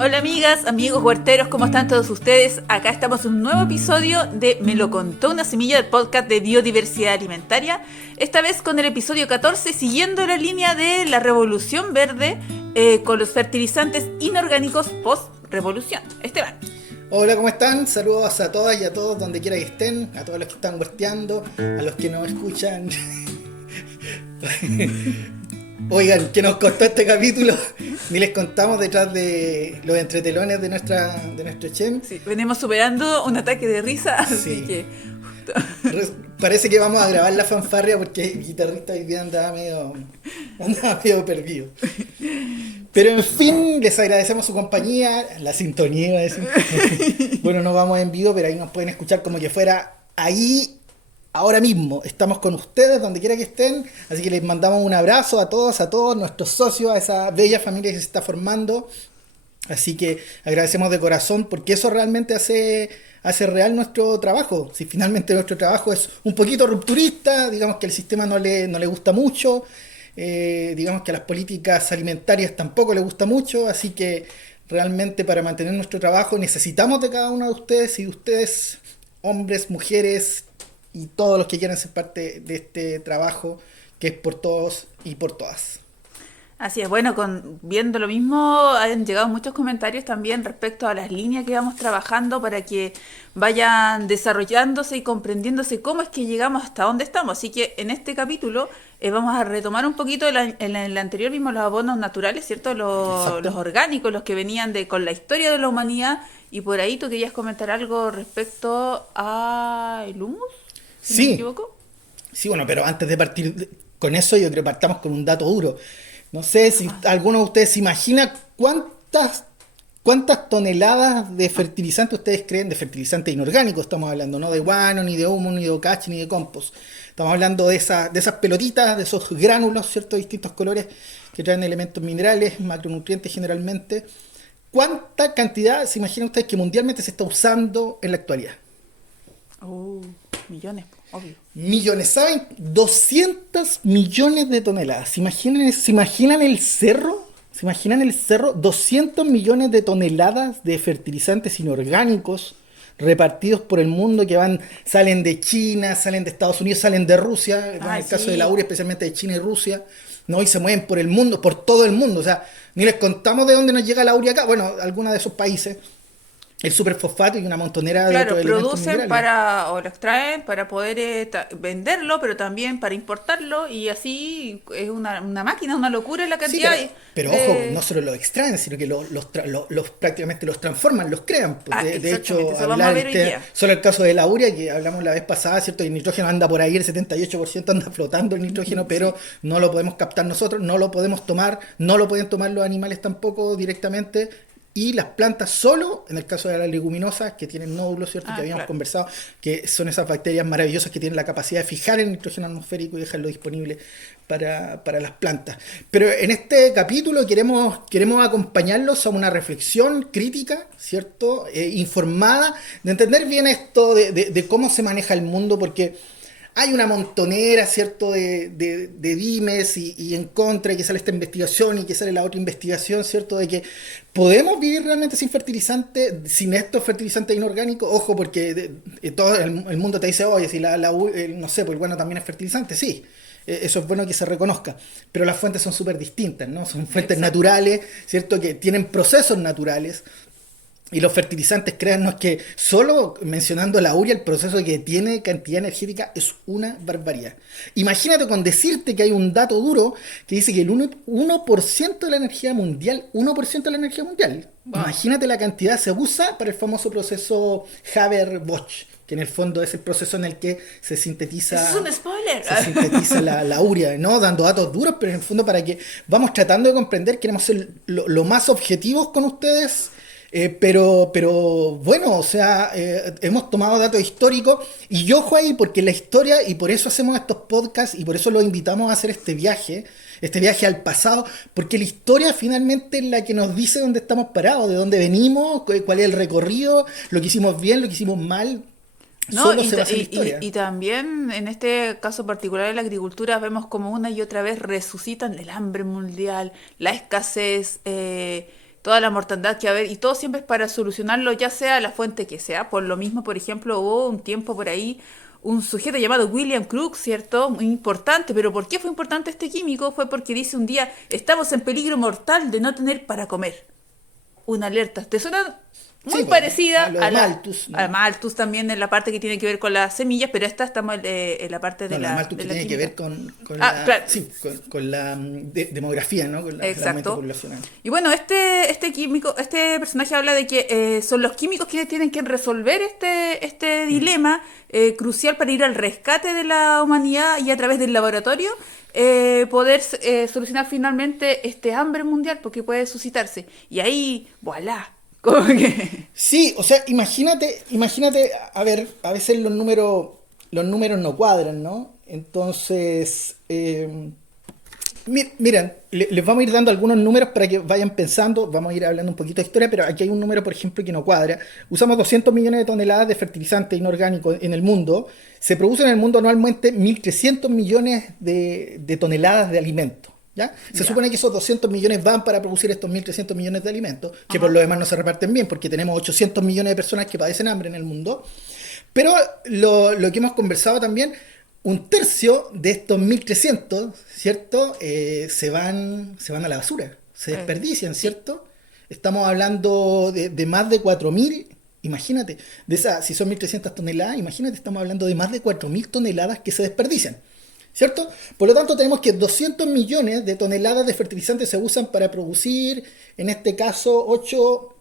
Hola amigas, amigos huerteros, ¿cómo están todos ustedes? Acá estamos en un nuevo episodio de Me lo contó una semilla, del podcast de biodiversidad alimentaria. Esta vez con el episodio 14, siguiendo la línea de la revolución verde con los fertilizantes inorgánicos post-revolución. Esteban. Hola, ¿cómo están? Saludos a todas y a todos donde quiera que estén, a todos los que están huerteando, a los que nos escuchan. Oigan, ¿qué nos costó este capítulo? Ni les contamos detrás de los entretelones de nuestro Chen. Sí, venimos superando un ataque de risa, así Sí. que... Parece que vamos a grabar la fanfarria porque el guitarrista hoy día andaba medio perdido. Pero en fin, les agradecemos su compañía, la sintonía, iba a decir. Bueno, no vamos en vivo, pero ahí nos pueden escuchar como que fuera ahí, ahora mismo. Estamos con ustedes, donde quiera que estén, así que les mandamos un abrazo a todos nuestros socios, a esa bella familia que se está formando. Así que agradecemos de corazón porque eso realmente hace real nuestro trabajo. Si finalmente nuestro trabajo es un poquito rupturista, digamos que el sistema no le gusta mucho, digamos que a las políticas alimentarias tampoco le gusta mucho, así que realmente para mantener nuestro trabajo necesitamos de cada uno de ustedes y de ustedes, hombres, mujeres y todos los que quieran ser parte de este trabajo que es por todos y por todas. Así es, bueno, viendo lo mismo, han llegado muchos comentarios también respecto a las líneas que vamos trabajando para que vayan desarrollándose y comprendiéndose cómo es que llegamos hasta donde estamos. Así que en este capítulo vamos a retomar un poquito, en el anterior vimos los abonos naturales, ¿cierto? Los orgánicos, los que venían con la historia de la humanidad, y por ahí tú querías comentar algo respecto al humus, si no me equivoco. Sí, bueno, pero antes de partir con eso, yo creo que partamos con un dato duro. No sé si alguno de ustedes se imagina cuántas toneladas de fertilizante ustedes creen, de fertilizante inorgánico estamos hablando, no de guano, ni de humo, ni de bocache, ni de compost. Estamos hablando de esas pelotitas, de esos gránulos, ¿cierto? De distintos colores que traen elementos minerales, macronutrientes generalmente. ¿Cuánta cantidad se imaginan ustedes que mundialmente se está usando en la actualidad? Millones, obvio. Millones, ¿saben? 200 millones de toneladas. ¿Se imaginan el cerro? ¿Se imaginan el cerro? 200 millones de toneladas de fertilizantes inorgánicos repartidos por el mundo que salen de China, salen de Estados Unidos, salen de Rusia, en el caso de la urea, especialmente de China y Rusia, ¿no? Y se mueven por el mundo, por todo el mundo. O sea, ni les contamos de dónde nos llega la urea acá. Bueno, algunos de esos países. El superfosfato y una montonera de otros elementos producen minerales. o lo extraen para poder venderlo, pero también para importarlo, y así es una máquina, una locura la cantidad. Sí, pero ojo, no solo lo extraen, sino que prácticamente los transforman, los crean. De hecho, solo el caso de la urea, que hablamos la vez pasada, ¿cierto? Y el nitrógeno anda por ahí, el 78% anda flotando el nitrógeno, pero no lo podemos captar nosotros, no lo podemos tomar, no lo pueden tomar los animales tampoco directamente. Y las plantas solo, en el caso de las leguminosas, que tienen nódulos, ¿cierto? Que habíamos conversado, que son esas bacterias maravillosas que tienen la capacidad de fijar el nitrógeno atmosférico y dejarlo disponible para las plantas. Pero en este capítulo queremos acompañarlos a una reflexión crítica, ¿cierto? Informada, de entender bien esto de cómo se maneja el mundo, porque hay una montonera, ¿cierto?, de dimes y en contra, y que sale esta investigación y que sale la otra investigación, ¿cierto?, de que podemos vivir realmente sin fertilizantes, sin estos fertilizantes inorgánicos. Ojo, porque todo el mundo te dice, oye, si no sé, pues bueno, también es fertilizante, sí. Eso es bueno que se reconozca, pero las fuentes son súper distintas, ¿no? Son fuentes naturales, ¿cierto?, que tienen procesos naturales. Y los fertilizantes, créannos que solo mencionando la urea, el proceso que tiene cantidad energética es una barbaridad. Imagínate con decirte que hay un dato duro que dice que el 1% de la energía mundial, 1% de la energía mundial, wow. Imagínate la cantidad se usa para el famoso proceso Haber-Bosch, que en el fondo es el proceso en el que se sintetiza. ¡Eso es un spoiler! Se sintetiza la urea, ¿no? Dando datos duros, pero en el fondo para que vamos tratando de comprender, queremos ser lo más objetivos con ustedes. Pero bueno, o sea, hemos tomado datos históricos y yo ojo ahí porque la historia, y por eso hacemos estos podcasts y por eso los invitamos a hacer este viaje al pasado, porque la historia finalmente es la que nos dice dónde estamos parados, de dónde venimos, cuál es el recorrido, lo que hicimos bien, lo que hicimos mal. No, y también en este caso particular de la agricultura vemos como una y otra vez resucitan el hambre mundial, la escasez, toda la mortandad que va a haber, y todo siempre es para solucionarlo, ya sea la fuente que sea. Por lo mismo, por ejemplo, hubo un tiempo por ahí un sujeto llamado William Crook, ¿cierto? Muy importante, pero ¿por qué fue importante este químico? Fue porque dice un día, estamos en peligro mortal de no tener para comer. Una alerta. ¿Te suena? Muy Sí, parecida a Malthus, ¿no? a Malthus también en la parte que tiene que ver con las semillas, pero esta estamos en la parte de no, la Malthus de que la tiene química. que ver con Claro. con la demografía, ¿no? Con el aumento Exacto. poblacional. Y bueno, este químico, este personaje habla de que son los químicos quienes tienen que resolver este dilema crucial para ir al rescate de la humanidad y a través del laboratorio poder solucionar finalmente este hambre mundial porque puede suscitarse. Y ahí, voilà. Como que... Sí, o sea, imagínate, a ver, a veces los números no cuadran, ¿no? Entonces, miren, les vamos a ir dando algunos números para que vayan pensando, vamos a ir hablando un poquito de historia, pero aquí hay un número, por ejemplo, que no cuadra. Usamos 200 millones de toneladas de fertilizante inorgánico en el mundo. Se producen en el mundo anualmente 1.300 millones de toneladas de alimentos. ¿Ya? Se supone que esos 200 millones van para producir estos 1.300 millones de alimentos, que por lo demás no se reparten bien, porque tenemos 800 millones de personas que padecen hambre en el mundo. Pero lo que hemos conversado también, un tercio de estos 1.300, ¿cierto? Se van a la basura, se desperdician, ¿cierto? Estamos hablando de más de 4.000, imagínate, si son 1.300 toneladas, imagínate, estamos hablando de más de 4.000 toneladas que se desperdician. ¿Cierto? Por lo tanto, tenemos que 200 millones de toneladas de fertilizantes se usan para producir, en este caso,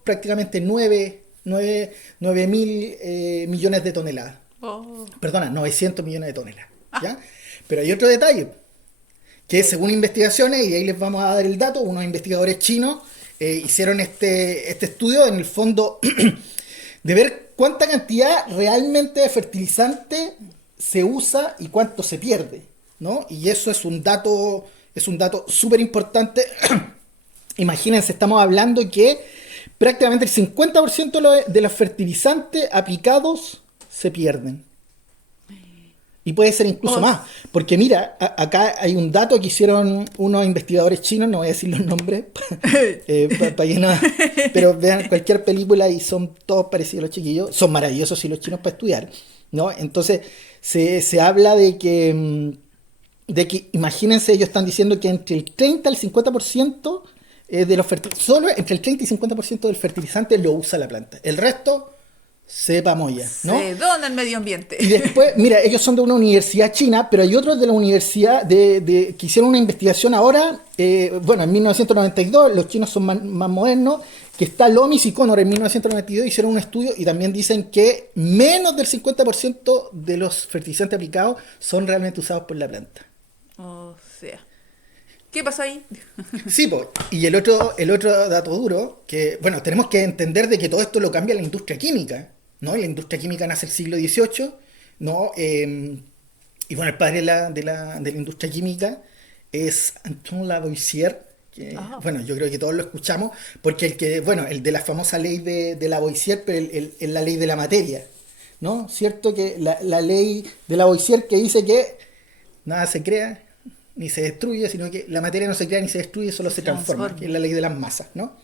prácticamente 9 mil millones de toneladas. Oh. Perdona, 900 millones de toneladas. ¿Ya? Pero hay otro detalle, que según investigaciones, y ahí les vamos a dar el dato, unos investigadores chinos hicieron este estudio, en el fondo, de ver cuánta cantidad realmente de fertilizante se usa y cuánto se pierde, ¿no? Y eso es un dato súper importante. Imagínense, estamos hablando que prácticamente el 50% de los fertilizantes aplicados se pierden. Y puede ser incluso más, porque mira, acá hay un dato que hicieron unos investigadores chinos, no voy a decir los nombres, pero vean cualquier película y son todos parecidos a los chiquillos, son maravillosos sí los chinos para estudiar, ¿no? Entonces se habla de que imagínense, ellos están diciendo que entre el 30 al 50% de los fertilizantes, solo entre el 30 y 50% del fertilizante lo usa la planta, el resto se pamoya, ¿no? Se dona el medio ambiente. Y después, mira, ellos son de una universidad china, pero hay otros de la universidad que hicieron una investigación ahora, en 1992, los chinos son más modernos, que está Lomis y Connor en 1992 hicieron un estudio y también dicen que menos del 50% de los fertilizantes aplicados son realmente usados por la planta. O sea, ¿qué pasó ahí? Sí, pues, y el otro dato duro, que, bueno, tenemos que entender de que todo esto lo cambia la industria química, ¿no? La industria química nace el siglo XVIII, ¿no? Y bueno, el padre de la industria química es Antoine Lavoisier, que, bueno, yo creo que todos lo escuchamos, porque el de la famosa ley de Lavoisier, pero es la ley de la materia, ¿no? ¿Cierto? Que la ley de Lavoisier que dice que nada se crea ni se destruye, sino que la materia no se crea ni se destruye, solo se transforma, que es la ley de las masas, ¿no?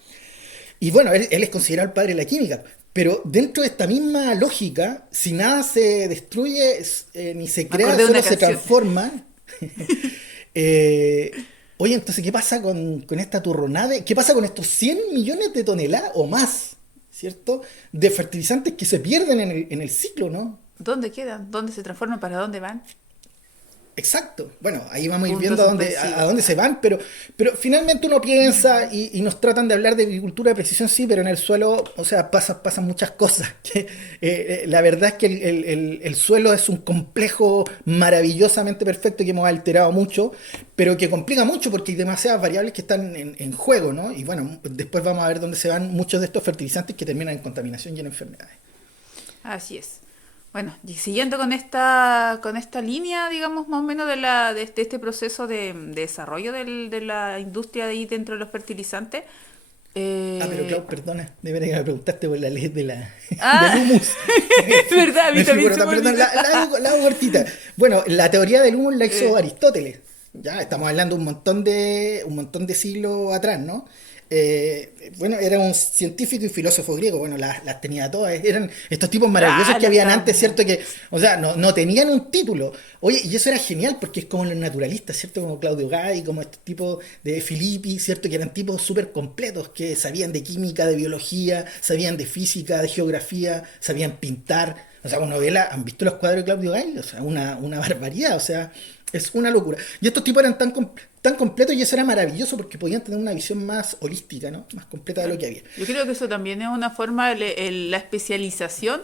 Y bueno, él es considerado el padre de la química, pero dentro de esta misma lógica, si nada se destruye ni se crea, solo se transforma. Oye, entonces, ¿qué pasa con esta turronada? ¿Qué pasa con estos 100 millones de toneladas o más, ¿cierto? De fertilizantes que se pierden en el ciclo, ¿no? ¿Dónde quedan? ¿Dónde se transforman? ¿Para dónde van? Exacto. Bueno, ahí vamos a ir viendo a dónde se van, pero finalmente uno piensa y nos tratan de hablar de agricultura de precisión, sí, pero en el suelo, o sea, pasan muchas cosas. La verdad es que el suelo es un complejo maravillosamente perfecto que hemos alterado mucho, pero que complica mucho porque hay demasiadas variables que están en juego, ¿no? Y bueno, después vamos a ver dónde se van muchos de estos fertilizantes que terminan en contaminación y en enfermedades. Así es. Bueno, y siguiendo con esta línea, digamos, más o menos de este proceso de desarrollo de la industria de ahí dentro de los fertilizantes. Pero Clau, perdona, debería que me preguntaste por la ley del humus. Es verdad, a mí también se me olvidó. La hago cortita. Bueno, la teoría del humus la hizo Aristóteles. Ya estamos hablando un montón de siglos atrás, ¿no? bueno, era un científico y filósofo griego, bueno, las tenía todas, eran estos tipos maravillosos que habían antes, ¿cierto? Que, o sea, no tenían un título. Oye, y eso era genial porque es como los naturalistas, ¿cierto? Como Claudio Gay, como estos tipos de Filippi, ¿cierto? Que eran tipos súper completos, que sabían de química, de biología, sabían de física, de geografía, sabían pintar. O sea, una novela, ¿han visto los cuadros de Claudio Gay? O sea, una barbaridad, o sea, es una locura. Y estos tipos eran tan completos y eso era maravilloso porque podían tener una visión más holística, ¿no? Más completa de lo que había. Yo creo que eso también es una forma, la especialización.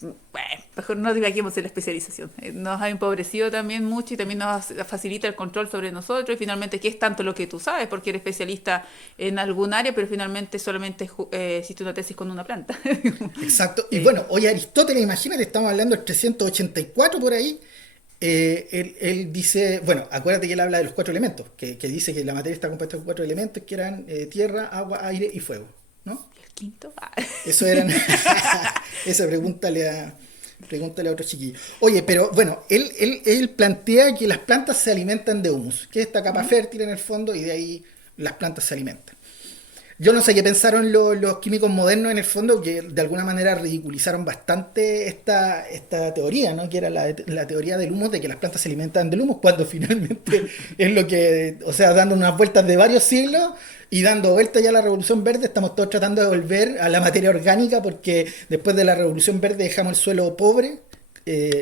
Bueno, mejor no divaguemos en la especialización. Nos ha empobrecido también mucho y también nos facilita el control sobre nosotros y finalmente qué es tanto lo que tú sabes porque eres especialista en algún área, pero finalmente solamente hiciste una tesis con una planta. Exacto. Y bueno, hoy Aristóteles, imagínate, estamos hablando del 384 por ahí. Él dice, bueno, acuérdate que él habla de los 4 elementos, que dice que la materia está compuesta por 4 elementos que eran tierra, agua, aire y fuego, ¿no? ¿El quinto? Eso eran. Esa pregúntale a otro chiquillo. Oye, pero bueno, él plantea que las plantas se alimentan de humus, que es esta capa fértil en el fondo, y de ahí las plantas se alimentan. Yo no sé qué pensaron los químicos modernos en el fondo, que de alguna manera ridiculizaron bastante esta teoría, ¿no? Que era la teoría del humus, de que las plantas se alimentan del humus, cuando finalmente es lo que, o sea, dando unas vueltas de varios siglos y dando vueltas ya a la Revolución Verde, estamos todos tratando de volver a la materia orgánica, porque después de la Revolución Verde dejamos el suelo pobre,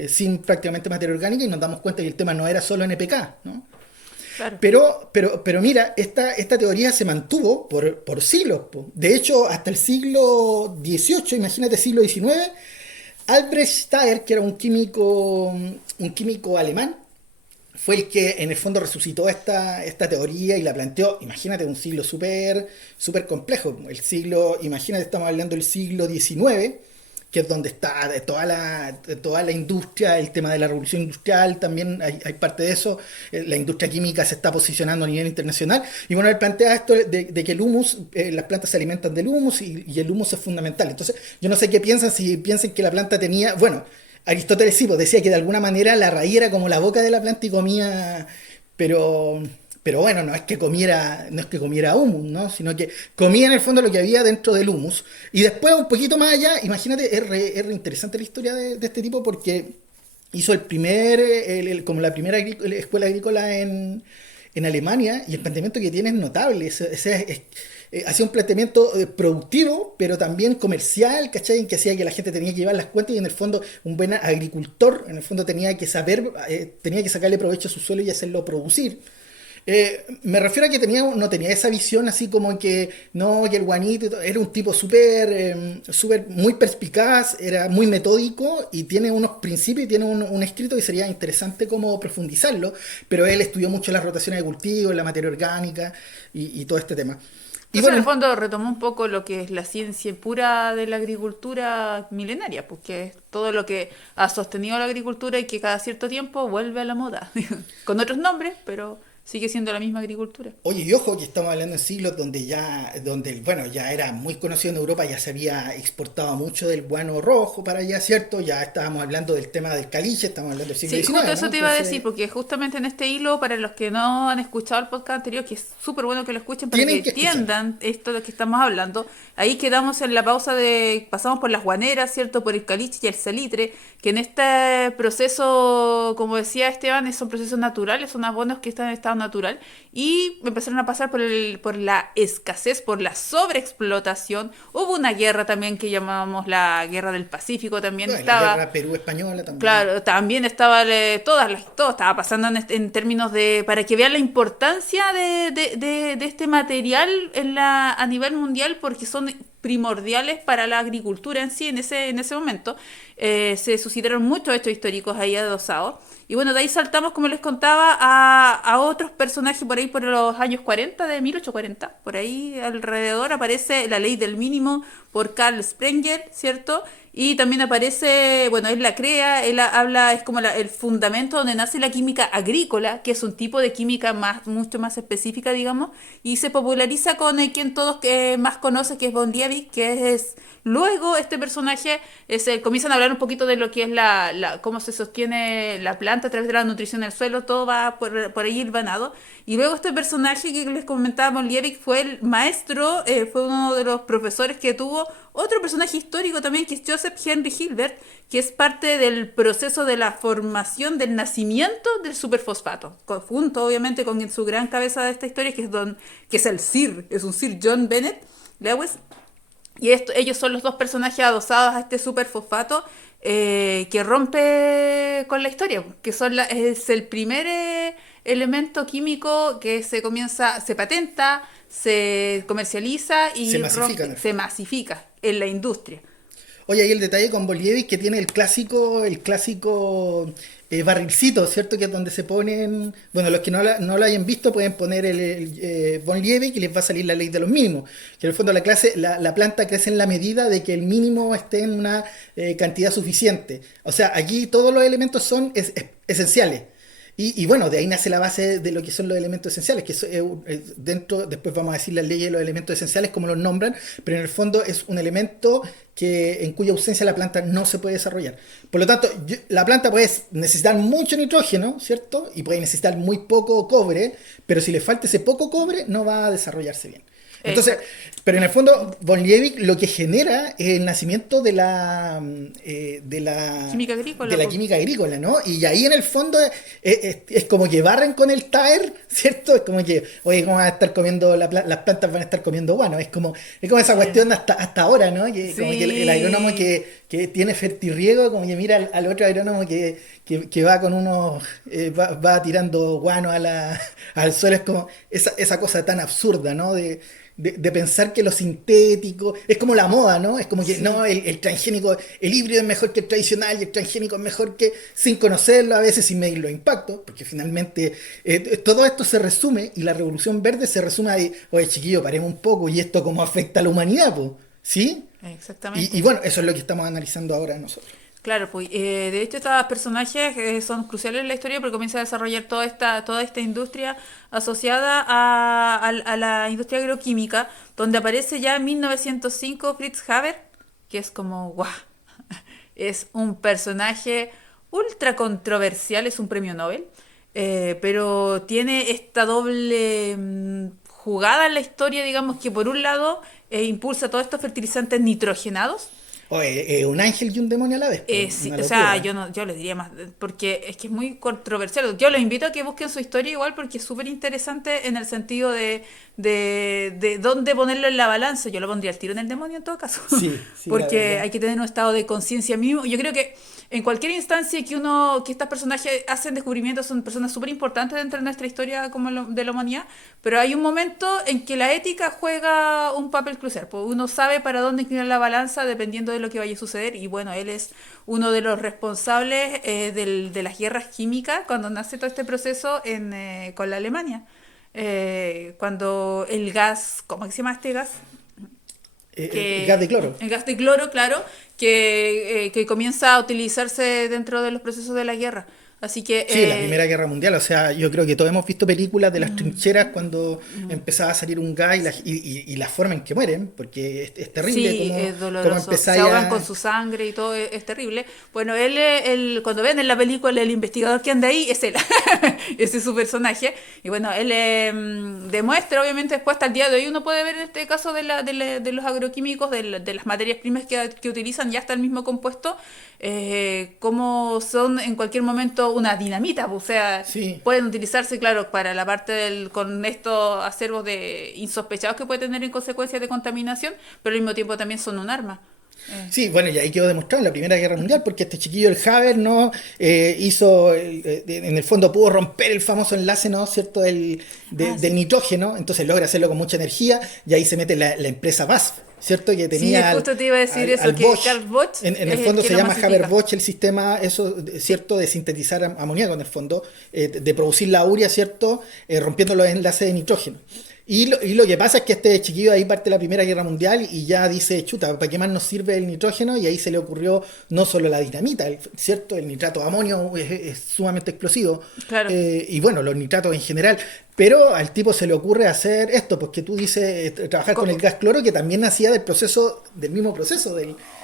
sin prácticamente materia orgánica, y nos damos cuenta que el tema no era solo NPK, ¿no? Claro. Pero mira, esta teoría se mantuvo por siglos. Po. De hecho, hasta el siglo XVIII, imagínate, siglo XIX, Albrecht Steiger, que era un químico alemán, fue el que en el fondo resucitó esta teoría y la planteó. Imagínate, un siglo súper complejo. Imagínate, estamos hablando del siglo XIX, que es donde está toda la industria, el tema de la revolución industrial, también hay parte de eso, la industria química se está posicionando a nivel internacional, y bueno, él plantea esto de que el humus, las plantas se alimentan del humus, y el humus es fundamental. Entonces, yo no sé qué piensan, si piensan que la planta tenía, bueno, Aristóteles sí, pues decía que de alguna manera la raíz era como la boca de la planta y comía, pero bueno, no es que comiera humus, ¿no? Sino que comía en el fondo lo que había dentro del humus. Y después, un poquito más allá, imagínate, es re interesante la historia de este tipo, porque hizo como la primera escuela agrícola en Alemania, y el planteamiento que tiene es notable. Hacía un planteamiento productivo, pero también comercial, ¿cachai? En que hacía que la gente tenía que llevar las cuentas, y en el fondo un buen agricultor, en el fondo tenía que sacarle provecho a su suelo y hacerlo producir. Me refiero a que no tenía esa visión así como que no, que el guanito y todo. Era un tipo muy perspicaz, era muy metódico y tiene unos principios y tiene un escrito que sería interesante como profundizarlo, pero él estudió mucho las rotaciones de cultivo, la materia orgánica y todo este tema. Y bueno, en el fondo retomó un poco lo que es la ciencia pura de la agricultura milenaria, porque es todo lo que ha sostenido la agricultura y que cada cierto tiempo vuelve a la moda, con otros nombres, pero sigue siendo la misma agricultura. Oye, y ojo que estamos hablando de siglos donde bueno, ya era muy conocido en Europa, ya se había exportado mucho del guano rojo para allá, ¿cierto? Ya estábamos hablando del tema del caliche, estamos hablando del siglo XIX. Sí, justo eso ¿no? te iba a decir, porque justamente en este hilo, para los que no han escuchado el podcast anterior, que es súper bueno que lo escuchen para que entiendan esto de lo que estamos hablando, ahí quedamos en la pausa pasamos por las guaneras, ¿cierto? Por el caliche y el salitre, que en este proceso, como decía Esteban, son procesos naturales, son abonos que están en estado natural, y empezaron a pasar por la escasez, por la sobreexplotación. Hubo una guerra también que llamábamos la Guerra del Pacífico, también estaba la guerra Perú-española también. Claro, también estaba todo estaba pasando en términos de, para que vean la importancia de este material a nivel mundial, porque son primordiales para la agricultura en sí en ese momento. Se suscitaron muchos hechos históricos ahí adosados. Y bueno, de ahí saltamos, como les contaba, a otros personajes por ahí por los años 40, de 1840. Por ahí alrededor aparece La Ley del Mínimo por Karl Sprenger, ¿cierto? y también aparece, bueno, él la crea, él habla, es como el fundamento donde nace la química agrícola, que es un tipo de química mucho más específica, digamos, y se populariza con quien todos más conoce, que es Von Liebig, que es... Luego este personaje comienzan a hablar un poquito de lo que es cómo se sostiene la planta a través de la nutrición del suelo, todo va por ahí hilvanado. Y luego este personaje que les comentaba, Von Liebig, fue el maestro, fue uno de los profesores que tuvo otro personaje histórico también, que es Joseph Henry Hilbert, que es parte del proceso de la formación, del nacimiento del superfosfato, junto obviamente con su gran cabeza de esta historia, que es el Sir, es un Sir John Bennett Lewis. Y ellos son los dos personajes adosados a este superfosfato que rompe con la historia, que es el primer elemento químico que se patenta, se comercializa y se masifica en la industria. Oye, ahí el detalle con Von Liebig que tiene el clásico barrilcito, ¿cierto? Que es donde se ponen, bueno, los que no lo hayan visto pueden poner el Von Liebig y les va a salir la ley de los mínimos. Que en el fondo la planta crece en la medida de que el mínimo esté en una cantidad suficiente. O sea, aquí todos los elementos son esenciales. Y bueno, de ahí nace la base de lo que son los elementos esenciales, que después vamos a decir las leyes de los elementos esenciales, como los nombran, pero en el fondo es un elemento en cuya ausencia la planta no se puede desarrollar. Por lo tanto, la planta puede necesitar mucho nitrógeno, ¿cierto? Y puede necesitar muy poco cobre, pero si le falta ese poco cobre, no va a desarrollarse bien. Entonces, pero en el fondo, Von Liebig lo que genera es el nacimiento de la química agrícola, ¿no? Y ahí en el fondo es como que barren con el TAER, ¿cierto? Es como que, oye, ¿cómo van a estar comiendo, las plantas van a estar comiendo guano? Es como esa cuestión hasta ahora, ¿no? Como que el agrónomo que tiene fertirriego, como que mira al otro agrónomo que va con unos, va tirando guano al suelo, es como esa cosa tan absurda, ¿no? De pensar que lo sintético es como la moda, ¿no? Es como que no, el transgénico, el híbrido es mejor que el tradicional y el transgénico es mejor que, sin conocerlo a veces, sin medir los impactos, porque finalmente todo esto se resume, y la revolución verde se resume a, oye, chiquillo, paremos un poco, y esto cómo afecta a la humanidad, ¿sí? Exactamente. Y bueno, eso es lo que estamos analizando ahora nosotros. Claro, pues de hecho estos personajes son cruciales en la historia porque comienza a desarrollar toda esta industria asociada a la industria agroquímica, donde aparece ya en 1905 Fritz Haber, que es como, ¡guau! Es un personaje ultra controversial, es un premio Nobel, pero tiene esta doble jugada en la historia, digamos, que por un lado impulsa todos estos fertilizantes nitrogenados. Un ángel y un demonio a la vez. Sí, o sea, yo le diría más, porque es que es muy controversial. Yo los invito a que busquen su historia igual, porque es súper interesante en el sentido de dónde ponerlo en la balanza. Yo lo pondría al tiro en el demonio en todo caso. Sí, porque hay que tener un estado de conciencia mínimo. Yo creo que en cualquier instancia que estos personajes hacen descubrimientos, son personas súper importantes dentro de nuestra historia como de la humanidad, pero hay un momento en que la ética juega un papel crucial, pues uno sabe para dónde inclinar la balanza dependiendo de lo que vaya a suceder, y bueno, él es uno de los responsables de las guerras químicas cuando nace todo este proceso con la Alemania. Cuando el gas, ¿cómo se llama este gas? El gas de cloro. El gas de cloro, claro, que comienza a utilizarse dentro de los procesos de la guerra. Así que, sí, la Primera Guerra Mundial, o sea, yo creo que todos hemos visto películas de las trincheras cuando empezaba a salir un gas y la forma en que mueren, porque es terrible. Sí, es doloroso, se ahogan con su sangre y todo, es terrible. Bueno, cuando ven en la película el investigador que anda ahí, es él, ese es su personaje, y bueno, él demuestra, obviamente después hasta el día de hoy uno puede ver en este caso de los agroquímicos, de las materias primas que utilizan, ya hasta el mismo compuesto, cómo son en cualquier momento una dinamita, o sea, pueden utilizarse, claro, para la parte con estos acervos insospechados que puede tener en consecuencia de contaminación, pero al mismo tiempo también son un arma. Sí, bueno, y ahí quedó demostrado en la Primera Guerra Mundial, porque este chiquillo, el Haber, ¿no? Hizo, en el fondo pudo romper el famoso enlace, ¿no? ¿Cierto? Del nitrógeno, entonces logra hacerlo con mucha energía, y ahí se mete la empresa BASF, ¿cierto? Que tenía justo te iba a decir eso, que Carl Bosch en el fondo se llama Haber-Bosch el sistema, eso, ¿cierto? De sintetizar amoníaco, en el fondo, de producir la urea, ¿cierto? Rompiendo los enlaces de nitrógeno. Y lo que pasa es que este chiquillo ahí parte de la Primera Guerra Mundial y ya dice, chuta, ¿para qué más nos sirve el nitrógeno? Y ahí se le ocurrió no solo la dinamita, ¿cierto? El nitrato de amonio es sumamente explosivo. Claro. Y bueno, los nitratos en general. Pero al tipo se le ocurre hacer esto, porque tú dices, trabajar con el gas cloro, que también nacía del mismo proceso.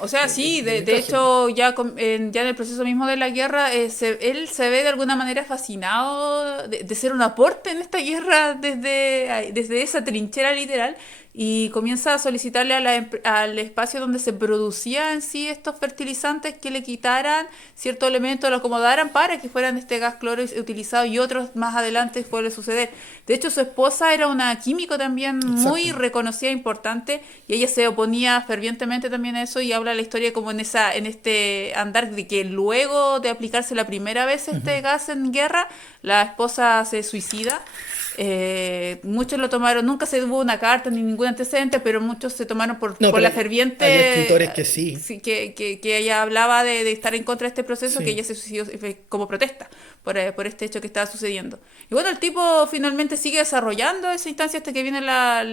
O sea, sí, de hecho, ya en el proceso mismo de la guerra, él se ve de alguna manera fascinado de ser un aporte en esta guerra desde esa trinchera literal, y comienza a solicitarle al espacio donde se producían en sí estos fertilizantes que le quitaran ciertos elementos, lo acomodaran para que fueran este gas cloro utilizado, y otros más adelante puede suceder. De hecho, su esposa era una químico también muy reconocida, importante, y ella se oponía fervientemente también a eso, y habla la historia como en este andar de que luego de aplicarse la primera vez este gas en guerra, la esposa se suicida. Muchos lo tomaron, nunca se hubo una carta ni ningún antecedente, pero muchos se tomaron por la ferviente. Hay escritores que sí. Que ella hablaba de estar en contra de este proceso, que ella se suicidó como protesta por este hecho que estaba sucediendo. Y bueno, el tipo finalmente sigue desarrollando esa instancia hasta que viene la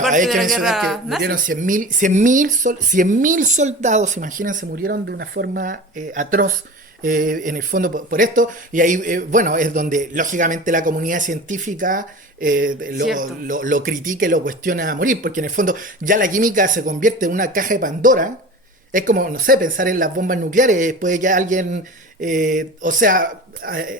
parte de la guerra nazi. Murieron 100.000 soldados, imagínense, murieron de una forma atroz. En el fondo por esto, y ahí bueno, es donde lógicamente la comunidad científica lo critica y lo cuestiona a morir, porque en el fondo ya la química se convierte en una caja de Pandora. Es como, no sé, pensar en las bombas nucleares. Puede que alguien, o sea,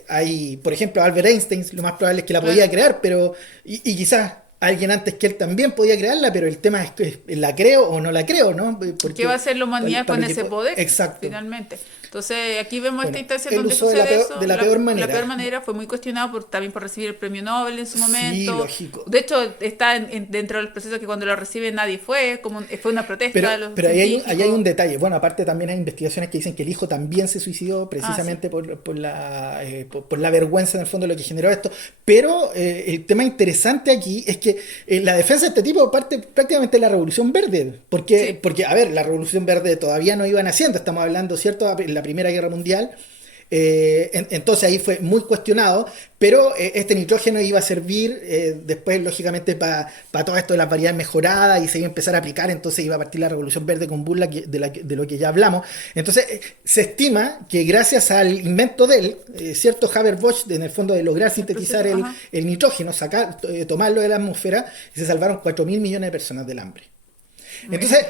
hay, por ejemplo, Albert Einstein, lo más probable es que la podía crear, pero y quizás alguien antes que él también podía crearla, pero el tema es que la creo o no la creo, ¿no? Porque, ¿qué va a hacer la humanidad con ese poder? Exacto. Finalmente. Entonces, aquí vemos esta instancia donde sucede la peor manera. La peor manera fue muy cuestionado también por recibir el premio Nobel en su momento. Sí, lógico. De hecho, está dentro del proceso que cuando lo recibe nadie fue una protesta de los pero ahí hay un detalle. Bueno, aparte también hay investigaciones que dicen que el hijo también se suicidó precisamente por la vergüenza en el fondo de lo que generó esto. Pero el tema interesante aquí es que la defensa de este tipo parte prácticamente de la Revolución Verde. Porque, a ver, la Revolución Verde todavía no iba naciendo. Estamos hablando, ¿cierto?, la Primera Guerra Mundial. Entonces ahí fue muy cuestionado, pero este nitrógeno iba a servir después lógicamente para todo esto de las variedades mejoradas, y se iba a empezar a aplicar. Entonces iba a partir la Revolución Verde con burla de lo que ya hablamos. Entonces se estima que gracias al invento de él, cierto, Haber-Bosch, en el fondo de lograr sintetizar el nitrógeno, tomarlo de la atmósfera, y se salvaron 4.000 millones de personas del hambre. Entonces,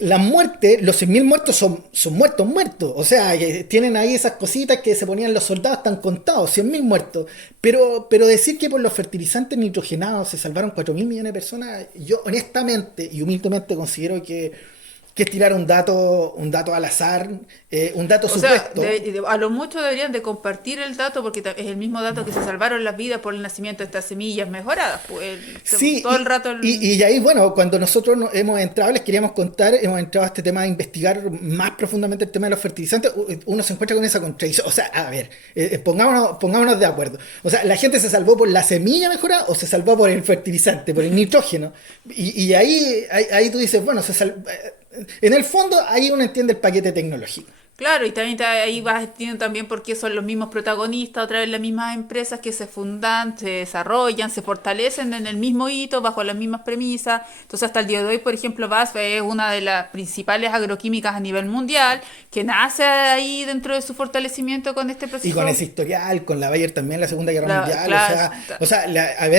la muerte, los 100.000 muertos son muertos. O sea, tienen ahí esas cositas que se ponían los soldados, están contados, 100.000 muertos. Pero decir que por los fertilizantes nitrogenados se salvaron 4.000 millones de personas, yo honestamente y humildemente considero que es tirar un dato al azar, un dato supuesto. A lo mucho deberían de compartir el dato, porque es el mismo dato que se salvaron las vidas por el nacimiento de estas semillas mejoradas. Sí, todo el rato. Y ahí, bueno, cuando nosotros hemos entrado, les queríamos contar, hemos entrado a este tema de investigar más profundamente el tema de los fertilizantes, uno se encuentra con esa contradicción. O sea, a ver, pongámonos de acuerdo. O sea, ¿la gente se salvó por la semilla mejorada o se salvó por el fertilizante, por el nitrógeno? Y ahí tú dices, bueno, en el fondo ahí uno entiende el paquete tecnológico. Claro, y también ahí vas entendiendo también por qué son los mismos protagonistas, otra vez las mismas empresas que se fundan, se desarrollan, se fortalecen en el mismo hito, bajo las mismas premisas. Entonces, hasta el día de hoy, por ejemplo, BASF es una de las principales agroquímicas a nivel mundial, que nace ahí dentro de su fortalecimiento con este proceso. Y con ese historial, con la Bayer también, la Segunda Guerra Mundial. Claro,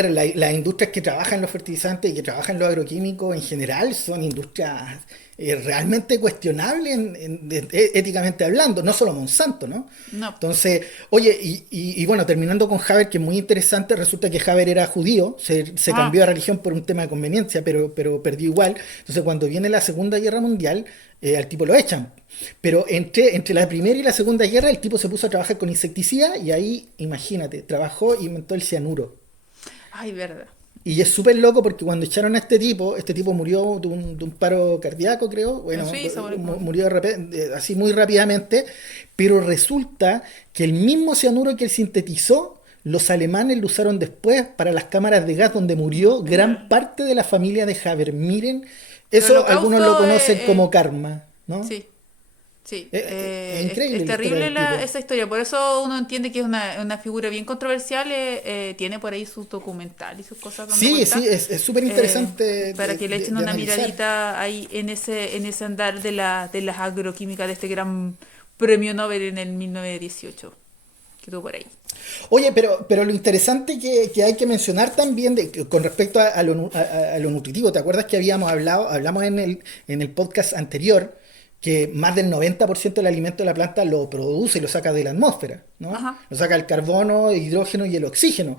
las industrias que trabajan en los fertilizantes y que trabajan en los agroquímicos en general son industrias realmente cuestionable éticamente hablando, no solo Monsanto, ¿no? Entonces, oye, y bueno, terminando con Haber, que es muy interesante, resulta que Haber era judío, se cambió de religión por un tema de conveniencia, pero perdió igual. Entonces, cuando viene la Segunda Guerra Mundial, al tipo lo echan. Pero entre la Primera y la Segunda Guerra, el tipo se puso a trabajar con insecticidas, y ahí, imagínate, trabajó y inventó el cianuro. Ay, verdad. Y es súper loco porque cuando echaron a este tipo murió de un paro cardíaco, creo. Bueno, murió así muy rápidamente. Pero resulta que el mismo cianuro que él sintetizó, los alemanes lo usaron después para las cámaras de gas donde murió gran parte de la familia de Haber. Miren, eso algunos lo conocen como karma, ¿no? Sí. Sí, es increíble. Es terrible esa historia, por eso uno entiende que es una figura bien controversial, tiene por ahí sus documentales y sus cosas dando Sí, vuelta, sí, es súper interesante para que le echen una analizar. miradita ahí en ese andar de las agroquímicas de este gran premio Nobel en el 1918, que tuvo por ahí. Oye, pero lo interesante que hay que mencionar también con respecto a lo nutritivo, ¿te acuerdas que hablamos en el podcast anterior, que más del 90% del alimento de la planta lo produce y lo saca de la atmósfera, ¿no? Ajá. Lo saca el carbono, el hidrógeno y el oxígeno.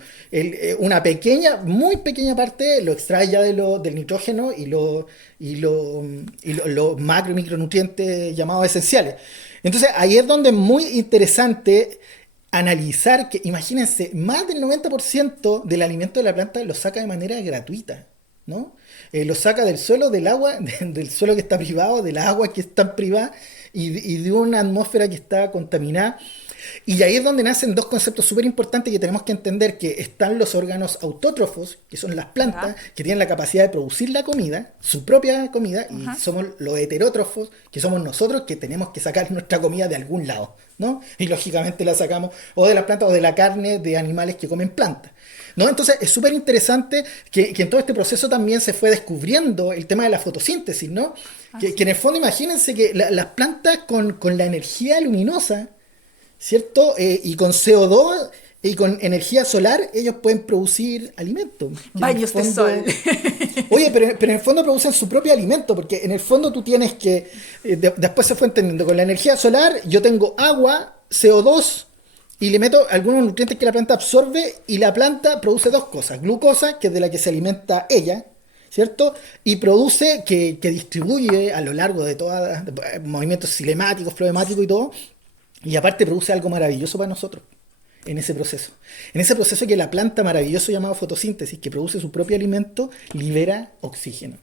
Una pequeña, muy pequeña parte lo extrae ya del nitrógeno y los macro y micronutrientes llamados esenciales. Entonces ahí es donde es muy interesante analizar que, imagínense, más del 90% del alimento de la planta lo saca de manera gratuita, ¿no? Lo saca del suelo, del agua, del suelo que está privado, del agua que está privada y de una atmósfera que está contaminada. Y ahí es donde nacen dos conceptos súper importantes que tenemos que entender, que están los órganos autótrofos, que son las plantas, que tienen la capacidad de producir la comida, su propia comida, y somos los heterótrofos, que somos nosotros que tenemos que sacar nuestra comida de algún lado, ¿no? Y lógicamente la sacamos o de las plantas o de la carne de animales que comen plantas, ¿no? Entonces es súper interesante que en todo este proceso también se fue descubriendo el tema de la fotosíntesis, ¿no? Que en el fondo imagínense que las plantas con la energía luminosa, ¿cierto? Y con CO2 y con energía solar, ellos pueden producir alimento. Baños de sol. Oye, pero en el fondo producen su propio alimento, porque en el fondo tú tienes que, después se fue entendiendo, con la energía solar yo tengo agua, CO2, y le meto algunos nutrientes que la planta absorbe, y la planta produce dos cosas: glucosa, que es de la que se alimenta ella, ¿cierto? Y produce, que distribuye a lo largo de todos movimientos cinemáticos, floemáticos y todo. Y aparte produce algo maravilloso para nosotros en ese proceso. En ese proceso que la planta maravilloso llamado fotosíntesis, que produce su propio alimento, libera oxígeno.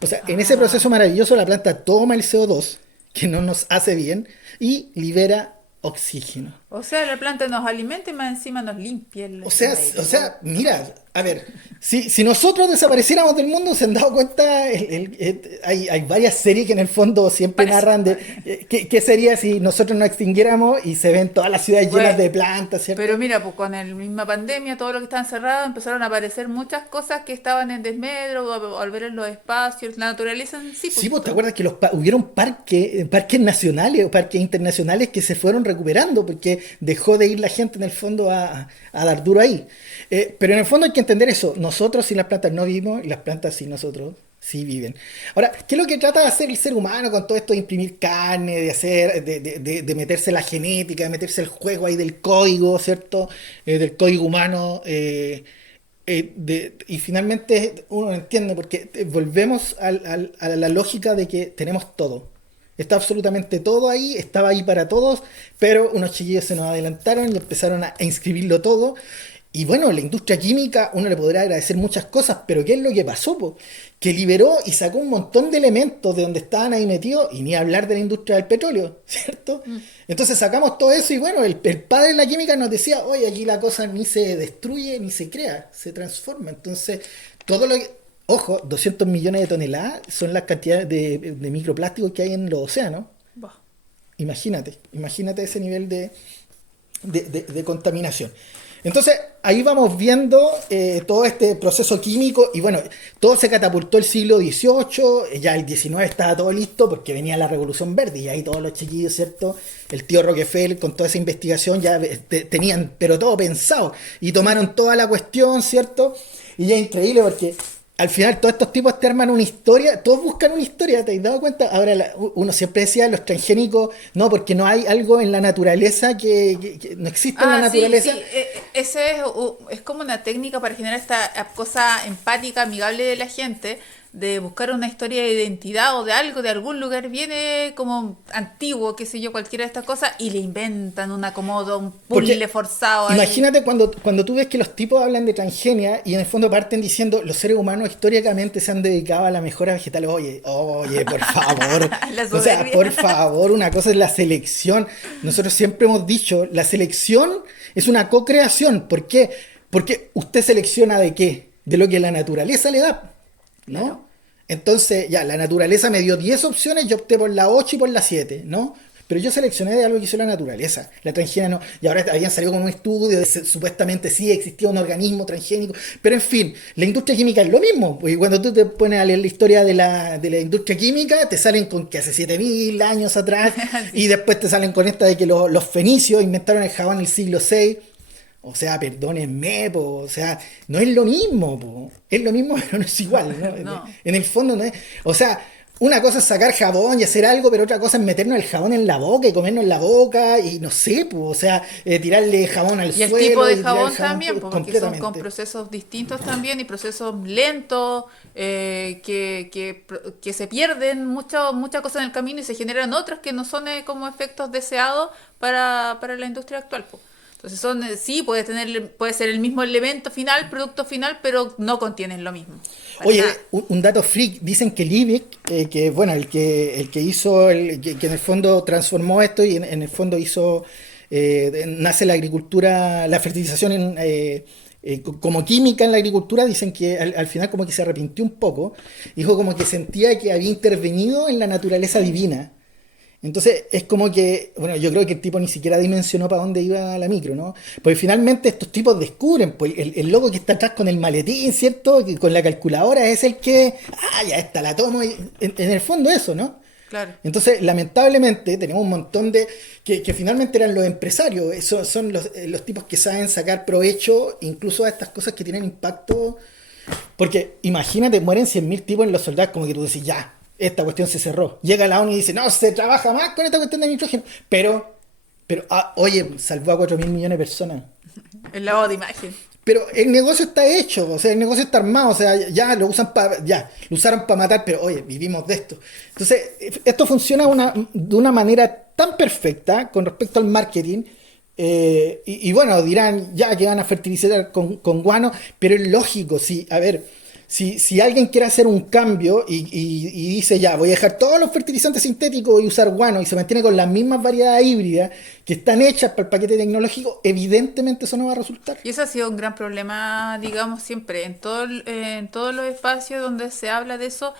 O sea, en ese proceso maravilloso la planta toma el CO2, que no nos hace bien, y libera oxígeno. O sea, la planta nos alimenta y más encima nos limpia el aire. O sea, mira, a ver, si nosotros desapareciéramos del mundo, se han dado cuenta, hay varias series que en el fondo siempre narran de qué sería si nosotros nos extinguiéramos y se ven todas las ciudades llenas de plantas, ¿cierto? Pero mira, pues con la misma pandemia, todo lo que estaba encerrado, empezaron a aparecer muchas cosas que estaban en desmedro, volver en los espacios, la naturaleza en sí. Sí, pues te acuerdas que hubieron parques nacionales o parques internacionales que se fueron recuperando porque dejó de ir la gente en el fondo a dar duro ahí. Pero en el fondo hay que entender eso. Nosotros sin las plantas no vivimos y las plantas sin nosotros sí viven. Ahora, ¿qué es lo que trata de hacer el ser humano con todo esto de imprimir carne, de meterse la genética, de meterse el juego ahí del código, ¿cierto? Del código humano. Y finalmente uno no entiende porque volvemos a la lógica de que tenemos todo. Está absolutamente todo ahí, estaba ahí para todos, pero unos chiquillos se nos adelantaron y empezaron a inscribirlo todo. Y bueno, la industria química, uno le podrá agradecer muchas cosas, pero ¿qué es lo que pasó, po? Que liberó y sacó un montón de elementos de donde estaban ahí metidos, y ni hablar de la industria del petróleo, ¿cierto? Entonces sacamos todo eso y bueno, el padre de la química nos decía, oye, aquí la cosa ni se destruye ni se crea, se transforma. Entonces, todo lo que... Ojo, 200 millones de toneladas son las cantidades de microplásticos que hay en los océanos. Bah. Imagínate ese nivel de contaminación. Entonces, ahí vamos viendo todo este proceso químico y bueno, todo se catapultó el siglo XVIII, ya el XIX estaba todo listo porque venía la Revolución Verde y ahí todos los chiquillos, ¿cierto? El tío Rockefeller con toda esa investigación ya tenían, pero todo pensado y tomaron toda la cuestión, ¿cierto? Y ya es increíble porque... Al final todos estos tipos te arman una historia, todos buscan una historia, ¿te has dado cuenta? Ahora uno siempre decía los transgénicos, no, porque no hay algo en la naturaleza que no existe en la naturaleza. Sí. Ese es como una técnica para generar esta cosa empática, amigable de la gente, de buscar una historia de identidad o de algo, de algún lugar viene como antiguo, qué sé yo, cualquiera de estas cosas, y le inventan un acomodo, un puzzle forzado. Imagínate ahí. Cuando tú ves que los tipos hablan de transgenia y en el fondo parten diciendo los seres humanos históricamente se han dedicado a la mejora vegetal. Oye, por favor. O sea, por favor, una cosa es la selección. Nosotros siempre hemos dicho, la selección es una co-creación. ¿Por qué? Porque usted selecciona ¿de qué? De lo que la naturaleza le da. ¿No? Claro. Entonces, ya, la naturaleza me dio 10 opciones, yo opté por la 8 y por la 7, ¿no? pero yo seleccioné de algo que hizo la naturaleza. La transgenia no, y ahora habían salido con un estudio de supuestamente sí existía un organismo transgénico, pero en fin, la industria química es lo mismo, porque cuando tú te pones a leer la historia de la industria química, te salen con que hace 7000 años atrás, sí. Y después te salen con esta de que los fenicios inventaron el jabón en el siglo VI. O sea, perdónenme, o sea, no es lo mismo, es lo mismo, pero no es igual, ¿no? No. En el fondo no es, o sea, una cosa es sacar jabón y hacer algo, pero otra cosa es meternos el jabón en la boca y comernos en la boca y no sé, o sea, tirarle jabón al suelo. Y el tipo de jabón también, porque son con procesos distintos también y procesos lentos que se pierden muchas cosas en el camino y se generan otras que no son como efectos deseados para la industria actual, pues. Entonces sí, puede ser el mismo elemento final, producto final, pero no contienen lo mismo. Oye, un dato freak, dicen que Liebig, que bueno, el que hizo, que en el fondo transformó esto y en el fondo hizo, nace la agricultura, la fertilización como química en la agricultura, dicen que al final como que se arrepintió un poco, dijo como que sentía que había intervenido en la naturaleza divina. Entonces es como que, bueno, yo creo que el tipo ni siquiera dimensionó para dónde iba la micro, ¿no? Porque finalmente estos tipos descubren, pues el loco que está atrás con el maletín, ¿cierto? Que con la calculadora es el que, ya esta la tomo, y en el fondo eso, ¿no? Claro. Entonces, lamentablemente, tenemos un montón de, que finalmente eran los empresarios, son los tipos que saben sacar provecho incluso a estas cosas que tienen impacto, porque imagínate, mueren 100.000 tipos en los soldados, como que tú decís, ya, esta cuestión se cerró. Llega la ONU y dice, no, se trabaja más con esta cuestión de nitrógeno. Pero oye, salvó a 4.000 millones de personas. El lavado de imagen. Pero el negocio está hecho, o sea, el negocio está armado, o sea, ya lo usaron para matar, pero oye, vivimos de esto. Entonces, esto funciona de una manera tan perfecta con respecto al marketing. Y bueno, dirán ya que van a fertilizar con guano, pero es lógico, sí, a ver. Si alguien quiere hacer un cambio y dice ya, voy a dejar todos los fertilizantes sintéticos y usar guano y se mantiene con las mismas variedades híbridas que están hechas para el paquete tecnológico, evidentemente eso no va a resultar. Y eso ha sido un gran problema, digamos, siempre, en todos los espacios donde se habla de eso.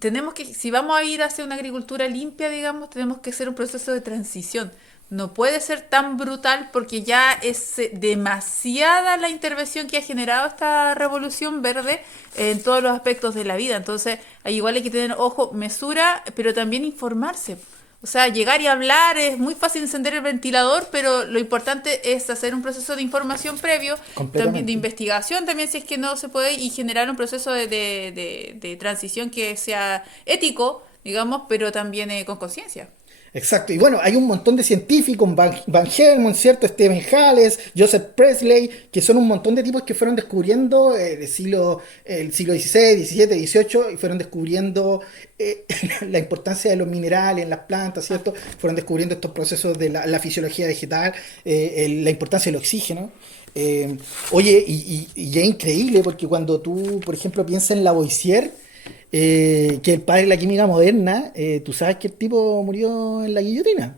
Tenemos que, si vamos a ir hacia una agricultura limpia, digamos, tenemos que hacer un proceso de transición. No puede ser tan brutal porque ya es demasiada la intervención que ha generado esta revolución verde en todos los aspectos de la vida. Entonces, igual hay que tener ojo, mesura, pero también informarse. O sea, llegar y hablar es muy fácil encender el ventilador, pero lo importante es hacer un proceso de información previo, también de investigación, también si es que no se puede, y generar un proceso de transición que sea ético, digamos, pero también con conciencia. Exacto, y bueno, hay un montón de científicos, Van Helmont, ¿cierto? Stephen Hales, Joseph Presley, que son un montón de tipos que fueron descubriendo el siglo XVI, XVII, XVIII, y fueron descubriendo la importancia de los minerales en las plantas, ¿cierto? Fueron descubriendo estos procesos de la fisiología vegetal, la importancia del oxígeno. Oye, y es increíble porque cuando tú, por ejemplo, piensas en Lavoisier, que el padre de la química moderna, tú sabes que el tipo murió en la guillotina.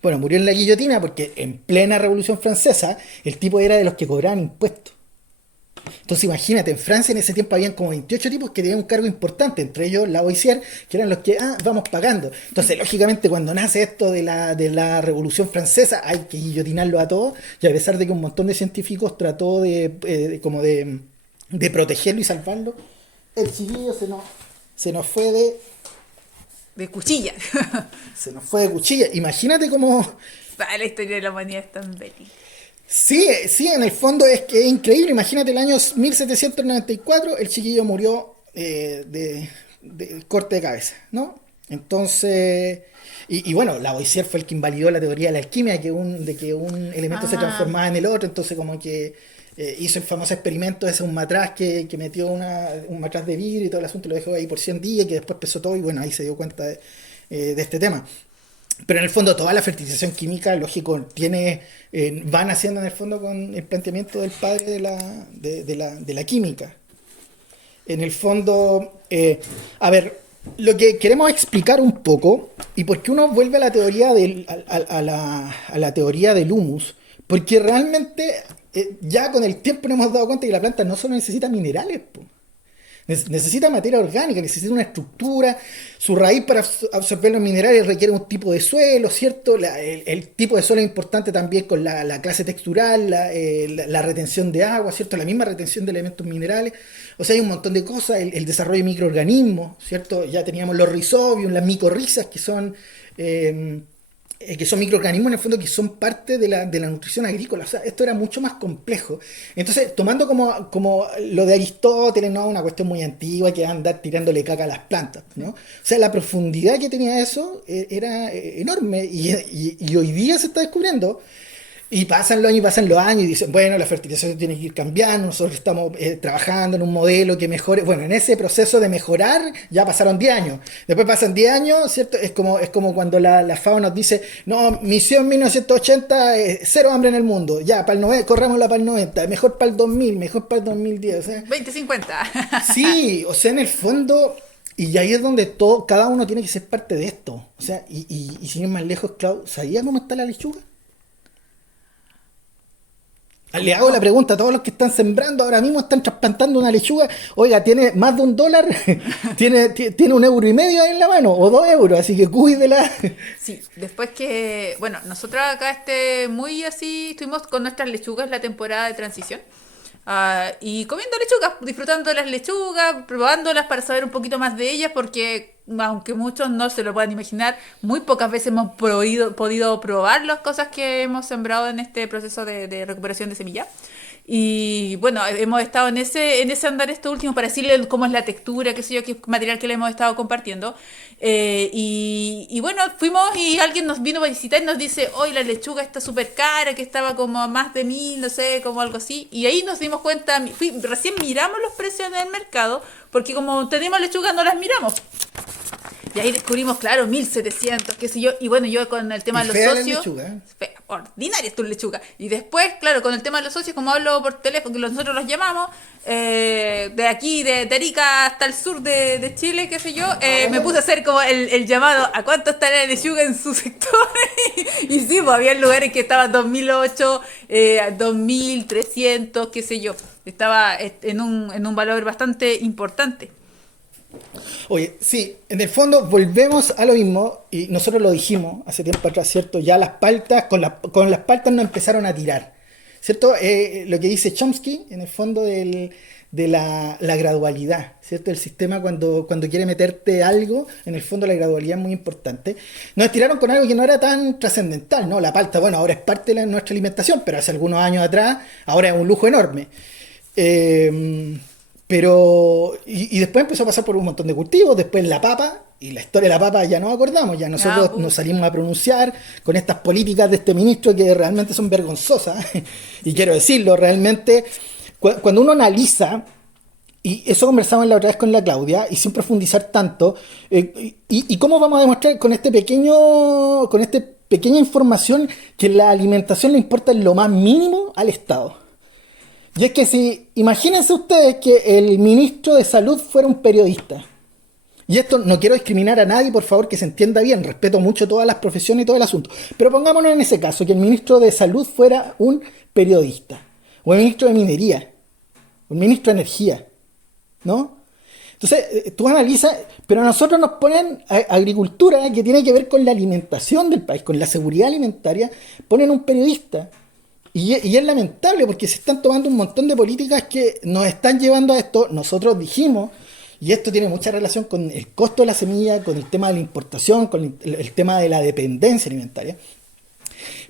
Bueno, murió en la guillotina porque en plena Revolución Francesa el tipo era de los que cobraban impuestos. Entonces imagínate, en Francia en ese tiempo habían como 28 tipos que tenían un cargo importante, entre ellos Lavoisier, que eran los que, vamos pagando. Entonces, lógicamente, cuando nace esto de la Revolución Francesa, hay que guillotinarlo a todos, y a pesar de que un montón de científicos trató de protegerlo y salvarlo, el chiquillo se nos fue de cuchilla. Se nos fue de cuchilla. Imagínate cómo... La historia de la humanidad es tan bélica. Sí, en el fondo es que es increíble. Imagínate el año 1794, el chiquillo murió de corte de cabeza, ¿no? Entonces... Y bueno, Lavoisier fue el que invalidó la teoría de la alquimia, de que un elemento se transformaba en el otro, entonces como que... hizo el famoso experimento ese, un matraz que metió un matraz de vidrio y todo el asunto, lo dejó ahí por 100 días, que después pesó todo y bueno, ahí se dio cuenta de este tema. Pero en el fondo toda la fertilización química, lógico, van haciendo en el fondo con el planteamiento del padre de la química. En el fondo, a ver, lo que queremos explicar un poco, y por qué uno vuelve a la teoría a la teoría del humus, porque realmente... ya con el tiempo nos hemos dado cuenta que la planta no solo necesita minerales, necesita materia orgánica, necesita una estructura, su raíz para absorber los minerales requiere un tipo de suelo, ¿cierto? El tipo de suelo es importante también con la clase textural, la retención de agua, ¿cierto? La misma retención de elementos minerales. O sea, hay un montón de cosas, el desarrollo de microorganismos, ¿cierto? Ya teníamos los rhizobium, las micorrizas, que son microorganismos en el fondo que son parte de la nutrición agrícola. O sea, esto era mucho más complejo. Entonces, tomando como lo de Aristóteles, ¿no? Una cuestión muy antigua que es andar tirándole caca a las plantas, ¿no? O sea, la profundidad que tenía eso era enorme y hoy día se está descubriendo. Y pasan los años y dicen, bueno, la fertilización tiene que ir cambiando, nosotros estamos trabajando en un modelo que mejore. Bueno, en ese proceso de mejorar ya pasaron 10 años. Después pasan 10 años, ¿cierto? Es como cuando la FAO nos dice, no, misión 1980, cero hambre en el mundo. Ya, corrámosla para el 90, mejor para el 2000, mejor para el 2010. O sea, 2050. Sí, o sea, en el fondo... Y ahí es donde cada uno tiene que ser parte de esto. O sea, y sin ir más lejos, Clau, ¿sabía cómo está la lechuga? Le hago la pregunta a todos los que están sembrando, ahora mismo están trasplantando una lechuga, oiga, tiene más de $1, tiene 1,5 € en la mano, o 2 €, así que cuídela. Sí, después que, bueno, nosotros acá muy así, estuvimos con nuestras lechugas en la temporada de transición. Y comiendo lechugas, disfrutando de las lechugas, probándolas para saber un poquito más de ellas, porque aunque muchos no se lo puedan imaginar, muy pocas veces hemos podido probar las cosas que hemos sembrado en este proceso de recuperación de semilla. Y bueno, hemos estado en ese andar esto último para decirle cómo es la textura, qué sé yo, qué material que le hemos estado compartiendo. Y bueno, fuimos y alguien nos vino a visitar y nos dice, hoy la lechuga está súper cara, que estaba como a más de 1.000, no sé, como algo así. Y ahí nos dimos cuenta, recién miramos los precios en el mercado, porque como tenemos lechuga no las miramos. Y ahí descubrimos, claro, 1.700, qué sé yo. Y bueno, yo con el tema de los socios... Fea, ordinaria es tu lechuga. Y después, claro, con el tema de los socios, como hablo por teléfono, que nosotros los llamamos, de aquí, de Arica hasta el sur de Chile, qué sé yo, me puse a hacer como el llamado a cuánto está la lechuga en su sector. Y sí, pues había lugares que estaban 2.008, 2.300, qué sé yo. Estaba en un valor bastante importante. Oye, sí, en el fondo volvemos a lo mismo, y nosotros lo dijimos hace tiempo atrás, ¿cierto? Ya las paltas, con las paltas no empezaron a tirar, ¿cierto? Lo que dice Chomsky, en el fondo de la gradualidad, ¿cierto? El sistema cuando quiere meterte algo, en el fondo la gradualidad es muy importante. Nos estiraron con algo que no era tan trascendental, ¿no? La palta, bueno, ahora es parte de nuestra alimentación, pero hace algunos años atrás, ahora es un lujo enorme. Pero, y después empezó a pasar por un montón de cultivos, después la papa, y la historia de la papa ya nos acordamos, ya nosotros nos salimos a pronunciar con estas políticas de este ministro que realmente son vergonzosas, y quiero decirlo, realmente, cuando uno analiza, y eso conversamos la otra vez con la Claudia, y sin profundizar tanto, y cómo vamos a demostrar con esta pequeña información que la alimentación le importa en lo más mínimo al Estado. Y es que imagínense ustedes que el ministro de Salud fuera un periodista. Y esto no quiero discriminar a nadie, por favor, que se entienda bien. Respeto mucho todas las profesiones y todo el asunto. Pero pongámonos en ese caso, que el ministro de Salud fuera un periodista. O el ministro de Minería. O el ministro de Energía. ¿No? Entonces, tú analizas, pero a nosotros nos ponen agricultura, que tiene que ver con la alimentación del país, con la seguridad alimentaria, ponen un periodista. Y es lamentable porque se están tomando un montón de políticas que nos están llevando a esto. Nosotros dijimos, y esto tiene mucha relación con el costo de la semilla, con el tema de la importación, con el tema de la dependencia alimentaria.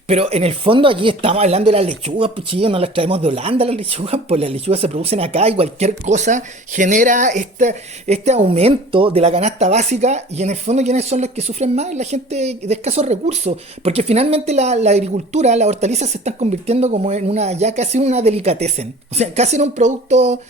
Pero en el fondo aquí estamos hablando de las lechugas, pues chicos, no las traemos de Holanda las lechugas, pues las lechugas se producen acá y cualquier cosa genera este aumento de la canasta básica, y en el fondo ¿quiénes son los que sufren más? La gente de escasos recursos, porque finalmente la agricultura, las hortalizas se están convirtiendo como en ya casi una delicatessen, o sea, casi en un producto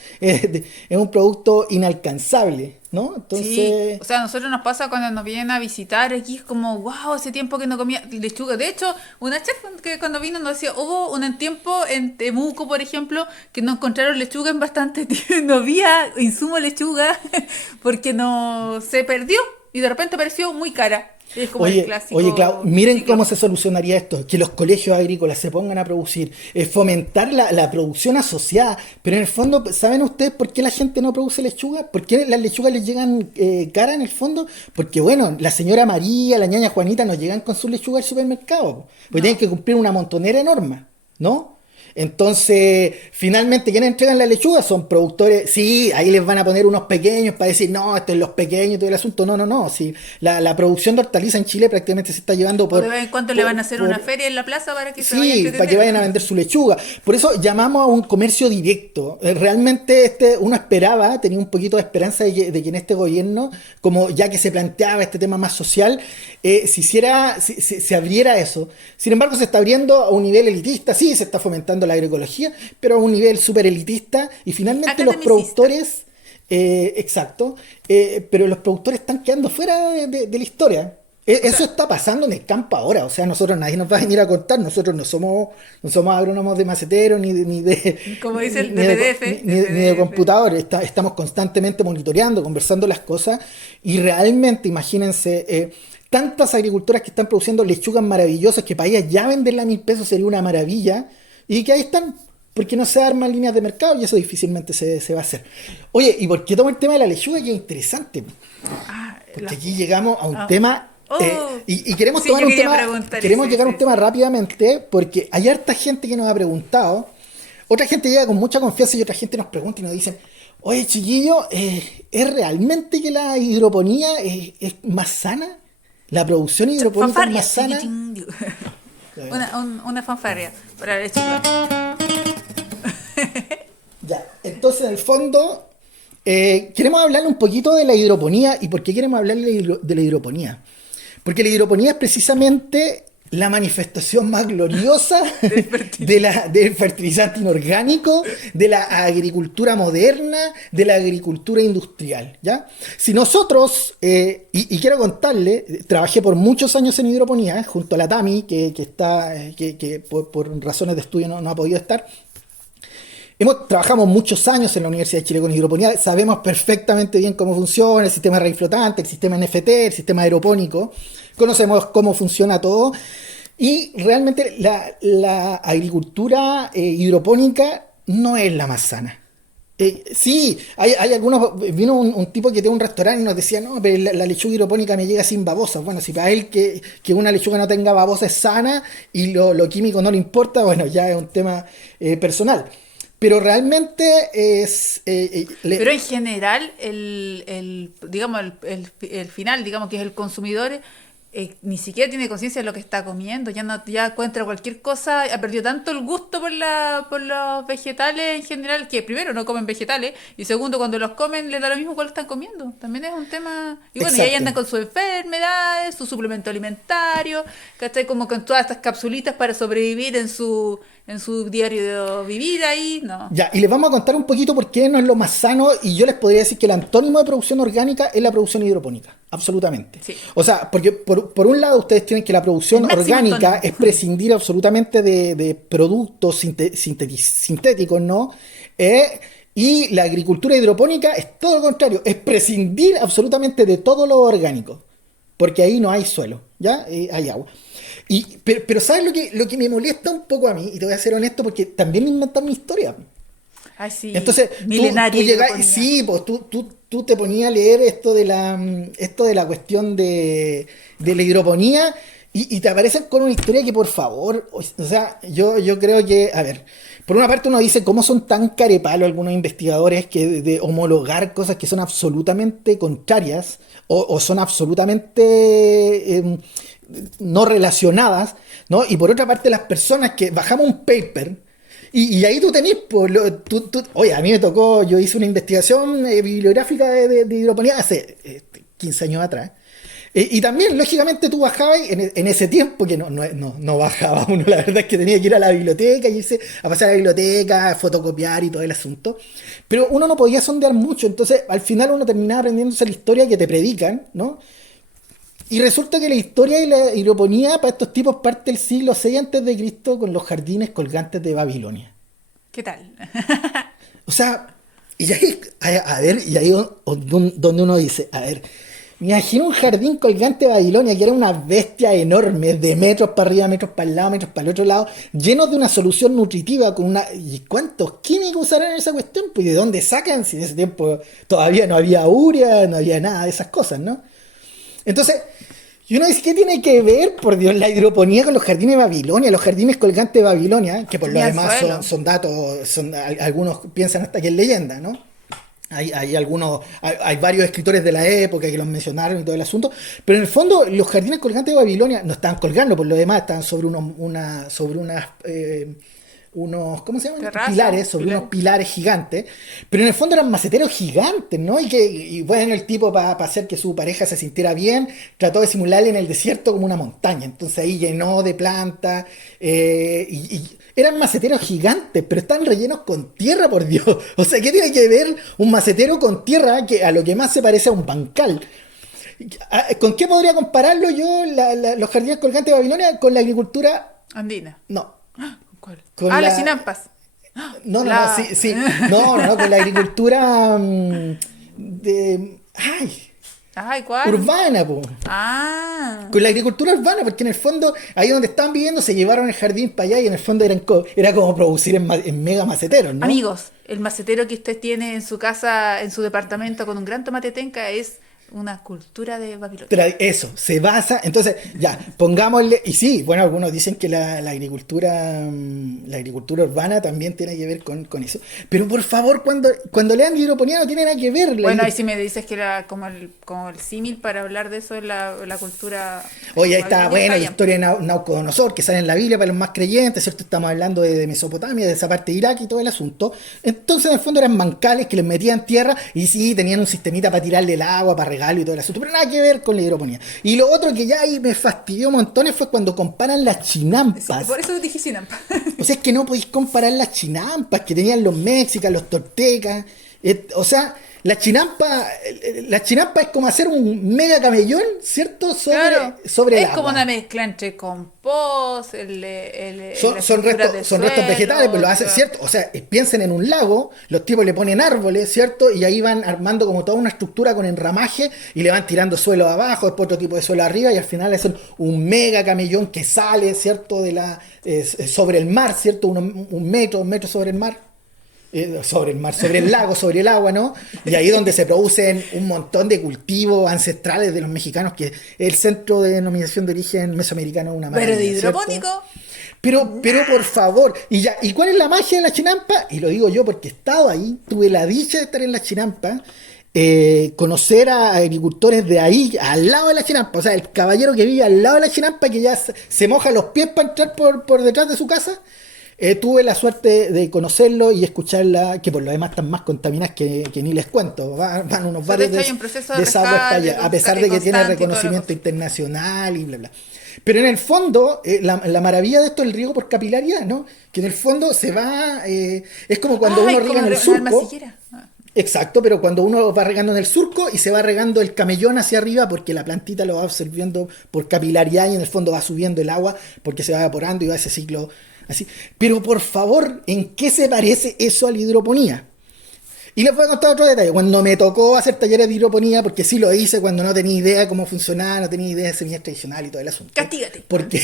inalcanzable, ¿no? Entonces... Sí, o sea, a nosotros nos pasa cuando nos vienen a visitar aquí, es como, wow, hace tiempo que no comía lechuga. De hecho, una chef que cuando vino nos decía, hubo un tiempo en Temuco, por ejemplo, que no encontraron lechuga en bastante tiempo, no había insumo lechuga porque no se perdió y de repente apareció muy cara. Es como el clásico. Oye, Clau, miren cómo se solucionaría esto, que los colegios agrícolas se pongan a producir, fomentar la producción asociada, pero en el fondo, ¿saben ustedes por qué la gente no produce lechuga? ¿Por qué las lechugas les llegan caras en el fondo? Porque bueno, la señora María, la ñaña Juanita no llegan con su lechuga al supermercado, porque tienen que cumplir una montonera de normas, ¿no? Entonces, finalmente, ¿quiénes entregan la lechuga? Son productores. Sí, ahí les van a poner unos pequeños para decir, no, esto es los pequeños y todo el asunto. No. Sí, la producción de hortaliza en Chile prácticamente se está llevando por. ¿De vez en cuánto le van a hacer una feria en la plaza para que se vayan a Sí, para que vayan a vender su lechuga. Por eso llamamos a un comercio directo. Realmente uno esperaba, tenía un poquito de esperanza de que en este gobierno, como ya que se planteaba este tema más social, se abriera eso. Sin embargo, se está abriendo a un nivel elitista. Sí, se está fomentando la agroecología, pero a un nivel súper elitista, y finalmente los productores, pero los productores están quedando fuera de la historia. Eso está pasando en el campo ahora, o sea, nadie nos va a venir a contar, nosotros no somos agrónomos de macetero, ni de como dice el PDF, ni de computador, estamos constantemente monitoreando, conversando las cosas, y realmente, imagínense, tantas agricultoras que están produciendo lechugas maravillosas, que para ellas ya venderla a 1.000 pesos sería una maravilla, y que ahí están, porque no se arman líneas de mercado, y eso difícilmente se va a hacer. Oye, ¿y por qué tomo el tema de la lechuga? Que es interesante, porque aquí llegamos a un tema, y queremos tomar un tema, llegar a un tema rápidamente, porque hay harta gente que nos ha preguntado, otra gente llega con mucha confianza y otra gente nos pregunta y nos dicen, oye, chiquillo, ¿es realmente que la hidroponía es más sana? ¿La producción hidropónica es más sana? Una fanfarria para la lechuga. Ya, entonces en el fondo queremos hablar un poquito de la hidroponía. ¿Y por qué queremos hablar de la hidroponía? Porque la hidroponía es precisamente la manifestación más gloriosa del fertilizante inorgánico, de la agricultura moderna, de la agricultura industrial, ¿ya? Si nosotros, y quiero contarle, trabajé por muchos años en hidroponía, junto a la Tami, que por razones de estudio no ha podido estar. Trabajamos muchos años en la Universidad de Chile con hidroponía, sabemos perfectamente bien cómo funciona el sistema de raíz flotante, el sistema NFT, el sistema aeropónico, conocemos cómo funciona todo, y realmente la agricultura hidropónica no es la más sana. Sí, hay algunos. Vino un tipo que tiene un restaurante y nos decía, no, pero la lechuga hidropónica me llega sin babosas. Bueno, si para él que una lechuga no tenga babosas es sana y lo químico no le importa, bueno, ya es un tema personal. Pero realmente es. Pero en general, digamos, el final, digamos, que es el consumidor, ni siquiera tiene conciencia de lo que está comiendo, ya encuentra cualquier cosa, ha perdido tanto el gusto por los vegetales en general, que primero no comen vegetales, y segundo, cuando los comen les da lo mismo cuál están comiendo. También es un tema. Y bueno, y ahí andan con sus enfermedades, su suplemento alimentario, ¿cachai? Como con todas estas capsulitas para sobrevivir en su diario de vivir ahí, ¿no? Ya, y les vamos a contar un poquito por qué no es lo más sano, y yo les podría decir que el antónimo de producción orgánica es la producción hidropónica, absolutamente. Sí. O sea, porque por un lado ustedes tienen que la producción orgánica es prescindir absolutamente de productos sintéticos, ¿no? Y la agricultura hidropónica es todo lo contrario, es prescindir absolutamente de todo lo orgánico, porque ahí no hay suelo, ¿ya? Hay agua. Pero ¿sabes lo que me molesta un poco a mí? Y te voy a ser honesto, porque también me inventan mi historia. Ay, sí. Entonces, tú llegas, sí, pues tú te ponías a leer esto de la cuestión de la hidroponía y te aparecen con una historia que, por favor, o sea, yo creo que, a ver, por una parte uno dice cómo son tan carepalos algunos investigadores que de homologar cosas que son absolutamente contrarias o son absolutamente no relacionadas, ¿no? Y por otra parte las personas que bajamos un paper y ahí tú tenés, oye, a mí me tocó, yo hice una investigación bibliográfica de hidroponía hace 15 años atrás, y también lógicamente tú bajabas en ese tiempo, que no bajaba uno, la verdad es que tenía que ir a la biblioteca y irse a pasar a la biblioteca, a fotocopiar y todo el asunto, pero uno no podía sondear mucho, entonces al final uno terminaba aprendiéndose la historia que te predican, ¿no? Y resulta que la historia y la hidroponía para estos tipos parte del siglo VI a.C. con los jardines colgantes de Babilonia. ¿Qué tal? O sea, y ahí, a ver, y ahí donde uno dice, a ver, Me imagino un jardín colgante de Babilonia que era una bestia enorme, de metros para arriba, metros para el lado, metros para el otro lado, lleno de una solución nutritiva con una... ¿Y cuántos químicos usarán en esa cuestión? Pues ¿de dónde sacan? Si en ese tiempo todavía no había urea, no había nada de esas cosas, ¿no? Entonces, y uno dice, ¿qué tiene que ver, por Dios, la hidroponía con los jardines de Babilonia, los jardines colgantes de Babilonia? Que por lo demás son datos, algunos piensan hasta que es leyenda, ¿no? Hay algunos, hay varios escritores de la época que los mencionaron y todo el asunto, pero en el fondo los jardines colgantes de Babilonia no estaban colgando, por lo demás estaban sobre unos ¿cómo se llaman? Terraza, Pilares, sobre unos pilares gigantes, pero en el fondo eran maceteros gigantes, ¿no? Y bueno, el tipo para hacer que su pareja se sintiera bien, trató de simularle en el desierto como una montaña, entonces ahí llenó de plantas, y eran maceteros gigantes, pero están rellenos con tierra, por Dios. O sea, ¿qué tiene que ver un macetero con tierra que a lo que más se parece a un bancal? ¿Con qué podría compararlo yo los jardines colgantes de Babilonia? Con la agricultura andina. No. ¿Cuál? Con las chinampas. No, sí. No, con la agricultura ¿cuál? urbana, po. Con la agricultura urbana, porque en el fondo, ahí donde estaban viviendo, se llevaron el jardín para allá y en el fondo era como producir en mega maceteros, ¿no? Amigos, el macetero que usted tiene en su casa, en su departamento, con un gran tomate tenca, es una cultura de Babilonia. Eso, se basa, entonces, ya, pongámosle, y sí, bueno, algunos dicen que la agricultura urbana también tiene que ver con eso, pero por favor, cuando lean de hidroponía no tiene nada que ver. Bueno, ahí sí me dices que era como el símil para hablar de eso en la cultura. Oye, ahí está, bueno, la historia de Nabucodonosor, que sale en la Biblia para los más creyentes, ¿cierto? Estamos hablando de Mesopotamia, de esa parte de Irak y todo el asunto. Entonces, en el fondo eran mancales que les metían tierra y sí, tenían un sistemita para tirarle el agua, para regalo y todo el asunto, pero nada que ver con la hidroponía. Y lo otro que ya ahí me fastidió montones fue cuando comparan las chinampas. Sí, por eso dije chinampas. O sea, es que no podéis comparar las chinampas que tenían los mexicas, los toltecas. O sea, la chinampa es como hacer un mega camellón, ¿cierto? Sobre el agua. Es como una mezcla entre compost, son restos vegetales, pero lo hacen, ¿cierto? O sea, piensen en un lago, los tipos le ponen árboles, ¿cierto? Y ahí van armando como toda una estructura con enramaje y le van tirando suelo abajo, después otro tipo de suelo arriba y al final hacen un mega camellón que sale, ¿cierto? Sobre el mar, ¿cierto? Un metro sobre el mar. Sobre el lago, sobre el agua, ¿no? Y ahí donde se producen un montón de cultivos ancestrales de los mexicanos, que es el centro de denominación de origen mesoamericano, una maravilla. Pero de hidropónico. Pero por favor, ¿y cuál es la magia de la chinampa? Y lo digo yo porque he estado ahí, tuve la dicha de estar en la chinampa, conocer a agricultores de ahí, al lado de la chinampa, o sea, el caballero que vive al lado de la chinampa, que ya se moja los pies para entrar por detrás de su casa. Tuve la suerte de conocerlo y escucharla, que por lo demás están más contaminadas que ni les cuento. Van unos barrios de desagüe para allá, a pesar de que tiene reconocimiento internacional y bla, bla. Pero en el fondo, la maravilla de esto es el riego por capilaridad, ¿no? Que en el fondo se va... es como cuando uno riega en el surco. Exacto, pero cuando uno va regando en el surco y se va regando el camellón hacia arriba porque la plantita lo va absorbiendo por capilaridad y en el fondo va subiendo el agua porque se va evaporando y va ese ciclo... Así. Pero por favor, ¿en qué se parece eso a la hidroponía? Y les voy a contar otro detalle. Cuando me tocó hacer talleres de hidroponía, porque sí lo hice cuando no tenía idea de cómo funcionaba, no tenía idea de semillas tradicionales y todo el asunto. Castígate. Porque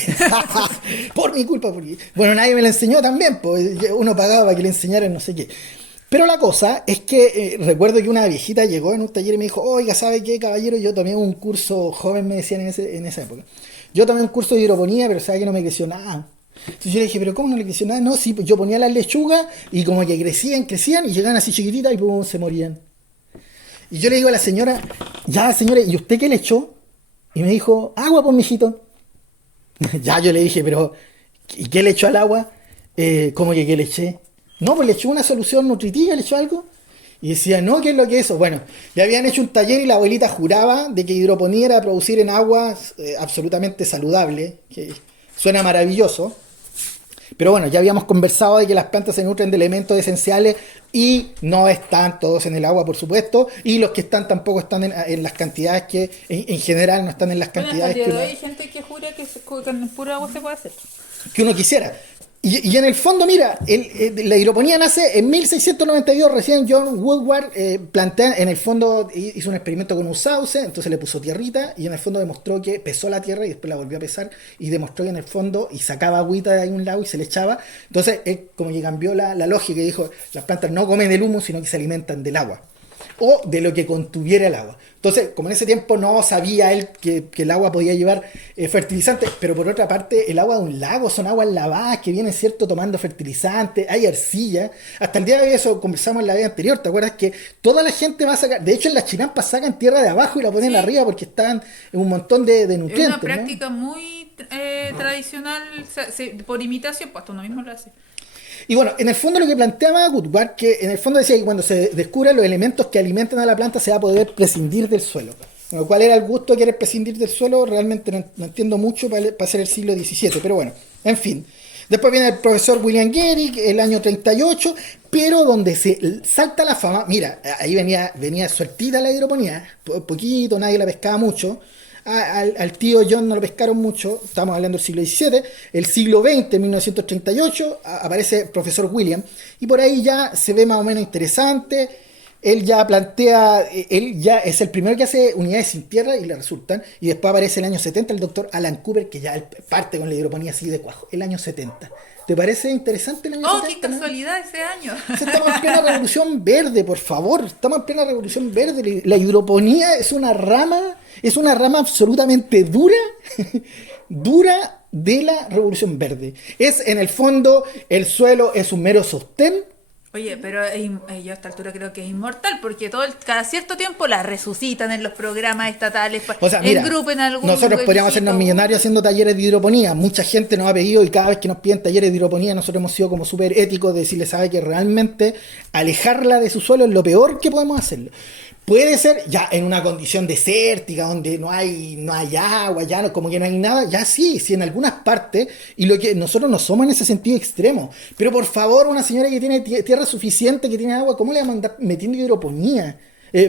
por mi culpa, porque bueno, nadie me lo enseñó también, pues uno pagaba para que le enseñaran no sé qué. Pero la cosa es que recuerdo que una viejita llegó en un taller y me dijo, oiga, ¿sabe qué, caballero? Yo tomé un curso, joven me decían en esa época. Yo tomé un curso de hidroponía, pero sabe que no me creció nada. Entonces yo le dije, ¿pero cómo no le creció nada? No, sí, pues yo ponía las lechugas y como que crecían y llegaban así chiquititas y pum, se morían. Y yo le digo a la señora, ya señora, ¿y usted qué le echó? Y me dijo, agua, pues mijito. Ya yo le dije, pero ¿y qué le echó al agua? ¿Cómo que qué le eché? No, pues le echó una solución nutritiva, le echó algo. Y decía, no, ¿qué es lo que es eso? Bueno, ya habían hecho un taller y la abuelita juraba de que hidroponía era producir en agua absolutamente saludable, que suena maravilloso. Pero bueno, ya habíamos conversado de que las plantas se nutren de elementos esenciales y no están todos en el agua, por supuesto, y los que están tampoco están en las cantidades que, en general, no están en las cantidades que hay gente que jura que con pura agua se puede hacer. Que uno quisiera. Y en el fondo, mira, la hidroponía nace en 1692, recién John Woodward plantea, en el fondo hizo un experimento con un sauce, entonces le puso tierrita y en el fondo demostró que pesó la tierra y después la volvió a pesar y demostró que en el fondo, y sacaba agüita de ahí un lado y se le echaba. Entonces él como que cambió la lógica y dijo, las plantas no comen del humo, sino que se alimentan del agua o de lo que contuviera el agua. Entonces, como en ese tiempo no sabía él que el agua podía llevar fertilizantes, pero por otra parte, el agua de un lago son aguas lavadas que vienen, ¿cierto?, tomando fertilizantes, hay arcilla. Hasta el día de hoy, eso conversamos en la vez anterior, ¿te acuerdas? Que toda la gente va a sacar, de hecho en las chinampas sacan tierra de abajo y la ponen arriba porque están en un montón de nutrientes. Es una práctica, ¿no?, muy tradicional, por imitación, pues hasta uno mismo lo hace. Y bueno, en el fondo lo que planteaba Woodward, que en el fondo decía que cuando se descubran los elementos que alimentan a la planta se va a poder prescindir del suelo. Bueno, ¿cuál era el gusto de querer prescindir del suelo? Realmente no entiendo mucho para ser el siglo XVII, pero bueno, en fin. Después viene el profesor William Gehrig, el año 38, pero donde se salta la fama, mira, ahí venía sueltita la hidroponía, poquito, nadie la pescaba mucho. Al tío John no lo pescaron mucho, estamos hablando del siglo XVII, el siglo XX, en 1938, aparece el profesor William, y por ahí ya se ve más o menos interesante, él ya es el primero que hace unidades sin tierra y le resultan, y después aparece el año 70 el doctor Alan Cooper, que ya parte con la hidroponía así de cuajo, el año 70. ¿Te parece interesante el año 70? ¡Oh, qué casualidad, ¿no? Ese año! Estamos en plena revolución verde, por favor. Estamos en plena revolución verde. La hidroponía es una rama absolutamente dura de la revolución verde. Es, en el fondo, el suelo es un mero sostén. Oye, pero yo a esta altura creo que es inmortal, porque cada cierto tiempo la resucitan en los programas estatales, o sea, mira, en algún nosotros podríamos hacernos millonarios haciendo talleres de hidroponía. Mucha gente nos ha pedido y cada vez que nos piden talleres de hidroponía nosotros hemos sido como súper éticos de decirle, sabe que realmente alejarla de su suelo es lo peor que podemos hacerlo. Puede ser ya en una condición desértica donde no hay agua, ya como que no hay nada, ya sí en algunas partes, y lo que nosotros no somos en ese sentido extremo. Pero por favor, una señora que tiene tierra suficiente, que tiene agua, ¿cómo le va a mandar metiendo hidroponía?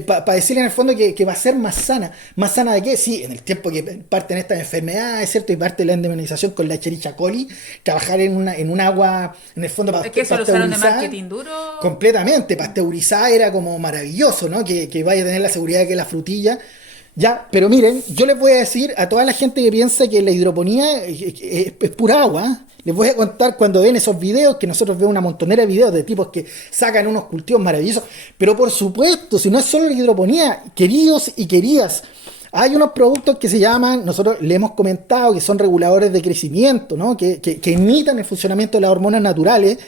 Para decirle en el fondo que va a ser más sana. ¿Más sana de qué? Sí, en el tiempo que parten estas enfermedades, ¿cierto? Y parte de la endemonización con la Escherichia coli, trabajar en un agua, en el fondo, ¿Es que eso lo usaron de marketing duro? Completamente, pasteurizada era como maravilloso, ¿no? Que vaya a tener la seguridad de que la frutilla. Ya, pero miren, yo les voy a decir a toda la gente que piensa que la hidroponía es pura agua. Les voy a contar cuando ven esos videos, que nosotros vemos una montonera de videos de tipos que sacan unos cultivos maravillosos. Pero por supuesto, si no es solo la hidroponía, queridos y queridas, hay unos productos que se llaman, nosotros le hemos comentado, que son reguladores de crecimiento, ¿no? Que imitan el funcionamiento de las hormonas naturales,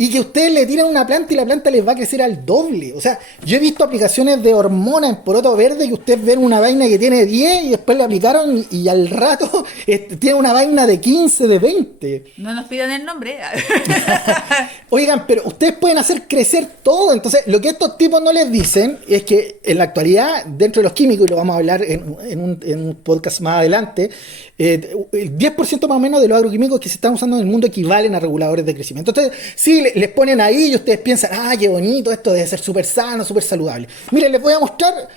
y que ustedes le tiran una planta y la planta les va a crecer al doble. O sea, yo he visto aplicaciones de hormonas en poroto verde que ustedes ven una vaina que tiene 10 y después le aplicaron y al rato tiene una vaina de 15, de 20. No nos pidan el nombre. Oigan, pero ustedes pueden hacer crecer todo. Entonces, lo que estos tipos no les dicen es que en la actualidad, dentro de los químicos, y lo vamos a hablar en un podcast más adelante, el 10% más o menos de los agroquímicos que se están usando en el mundo equivalen a reguladores de crecimiento. Entonces, sí, les ponen ahí y ustedes piensan, qué bonito, esto debe ser súper sano, súper saludable. Miren, les voy a mostrar,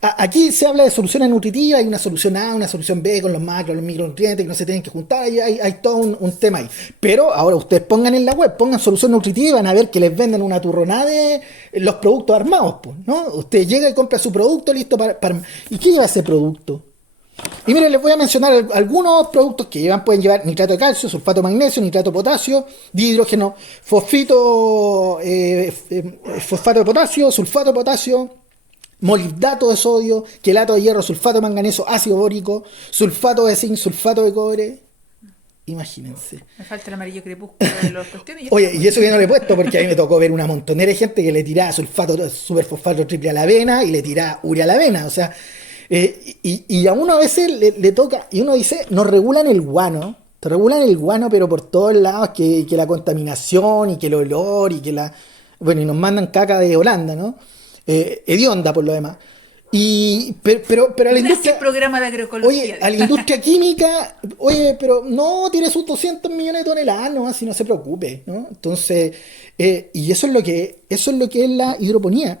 aquí se habla de soluciones nutritivas, hay una solución A, una solución B con los macros, los micronutrientes que no se tienen que juntar, hay todo un tema ahí. Pero ahora ustedes pongan en la web, pongan solución nutritiva y van a ver que les venden una turronada de los productos armados, pues, ¿no? Usted llega y compra su producto listo para... ¿Y qué lleva ese producto? Y miren, les voy a mencionar algunos productos que pueden llevar nitrato de calcio, sulfato de magnesio, nitrato de potasio, dihidrógeno, fosfato de potasio, sulfato de potasio, molibdato de sodio, quelato de hierro, sulfato de manganeso, ácido bórico, sulfato de zinc, sulfato de cobre. Imagínense. Me falta el amarillo crepúsculo de los cuestiones. Oye, y eso que no le he puesto porque a mí me tocó ver una montonera de gente que le tiraba superfosfato triple a la avena y le tiraba urea a la avena, o sea... y a uno a veces le toca, y uno dice, nos regulan el guano, te regulan el guano, pero por todos lados, que la contaminación y que el olor y que y nos mandan caca de Holanda, ¿no? Hedionda por lo demás. Pero a la industria, programa de agroecología. Oye, a la industria química, pero no, tiene sus 200 millones de toneladas, no, así no se preocupe, ¿no? Entonces, y eso es lo que es la hidroponía.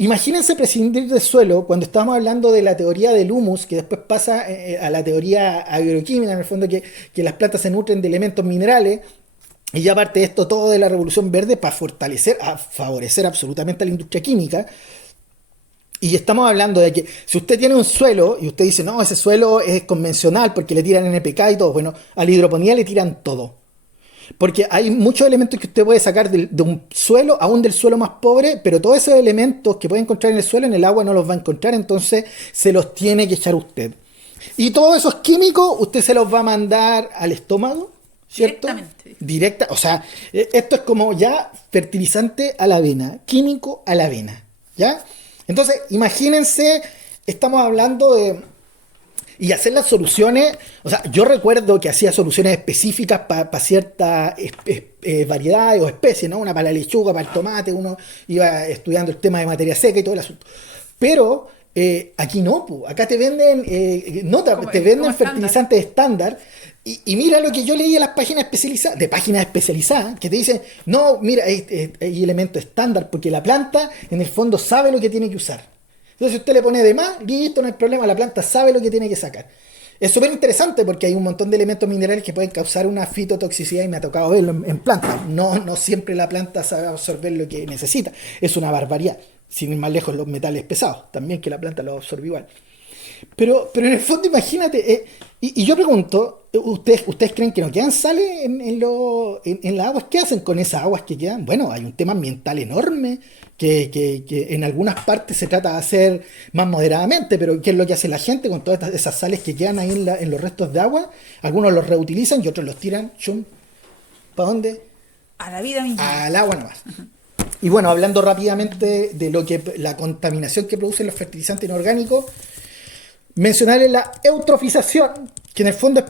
Imagínense prescindir del suelo cuando estábamos hablando de la teoría del humus, que después pasa a la teoría agroquímica, en el fondo que las plantas se nutren de elementos minerales. Y ya aparte de esto, todo de la revolución verde para favorecer absolutamente a la industria química. Y estamos hablando de que si usted tiene un suelo y usted dice, no, ese suelo es convencional porque le tiran NPK y todo, bueno, a la hidroponía le tiran todo. Porque hay muchos elementos que usted puede sacar de un suelo, aún del suelo más pobre, pero todos esos elementos que puede encontrar en el suelo, en el agua no los va a encontrar, entonces se los tiene que echar usted. Y todos esos químicos usted se los va a mandar al estómago, ¿cierto? Directamente. O sea, esto es como ya fertilizante a la avena, químico a la avena, ¿ya? Entonces, imagínense, estamos hablando de... Y hacer las soluciones, o sea, yo recuerdo que hacía soluciones específicas para ciertas variedades o especies, ¿no? Una para la lechuga, para el tomate, uno iba estudiando el tema de materia seca y todo el asunto. Pero aquí no, acá te venden, te venden fertilizantes estándar. Y mira lo que yo leí en las páginas especializadas, que te dicen, no, mira, hay elementos estándar, porque la planta en el fondo sabe lo que tiene que usar. Entonces, si usted le pone de más, listo, no hay problema, la planta sabe lo que tiene que sacar. Es súper interesante porque hay un montón de elementos minerales que pueden causar una fitotoxicidad y me ha tocado verlo en plantas. No siempre la planta sabe absorber lo que necesita. Es una barbaridad. Sin ir más lejos, los metales pesados, también que la planta los absorbe igual. Pero en el fondo, imagínate, y yo pregunto, ¿ustedes creen que no quedan sales en las aguas? ¿Qué hacen con esas aguas que quedan? Bueno, hay un tema ambiental enorme que en algunas partes se trata de hacer más moderadamente, pero ¿qué es lo que hace la gente con todas esas sales que quedan ahí en los restos de agua? Algunos los reutilizan y otros los tiran, chum, ¿para dónde? A la vida misma. Al agua nomás. Y bueno, hablando rápidamente de la contaminación que producen los fertilizantes inorgánicos, mencionarles la eutrofización, que en el fondo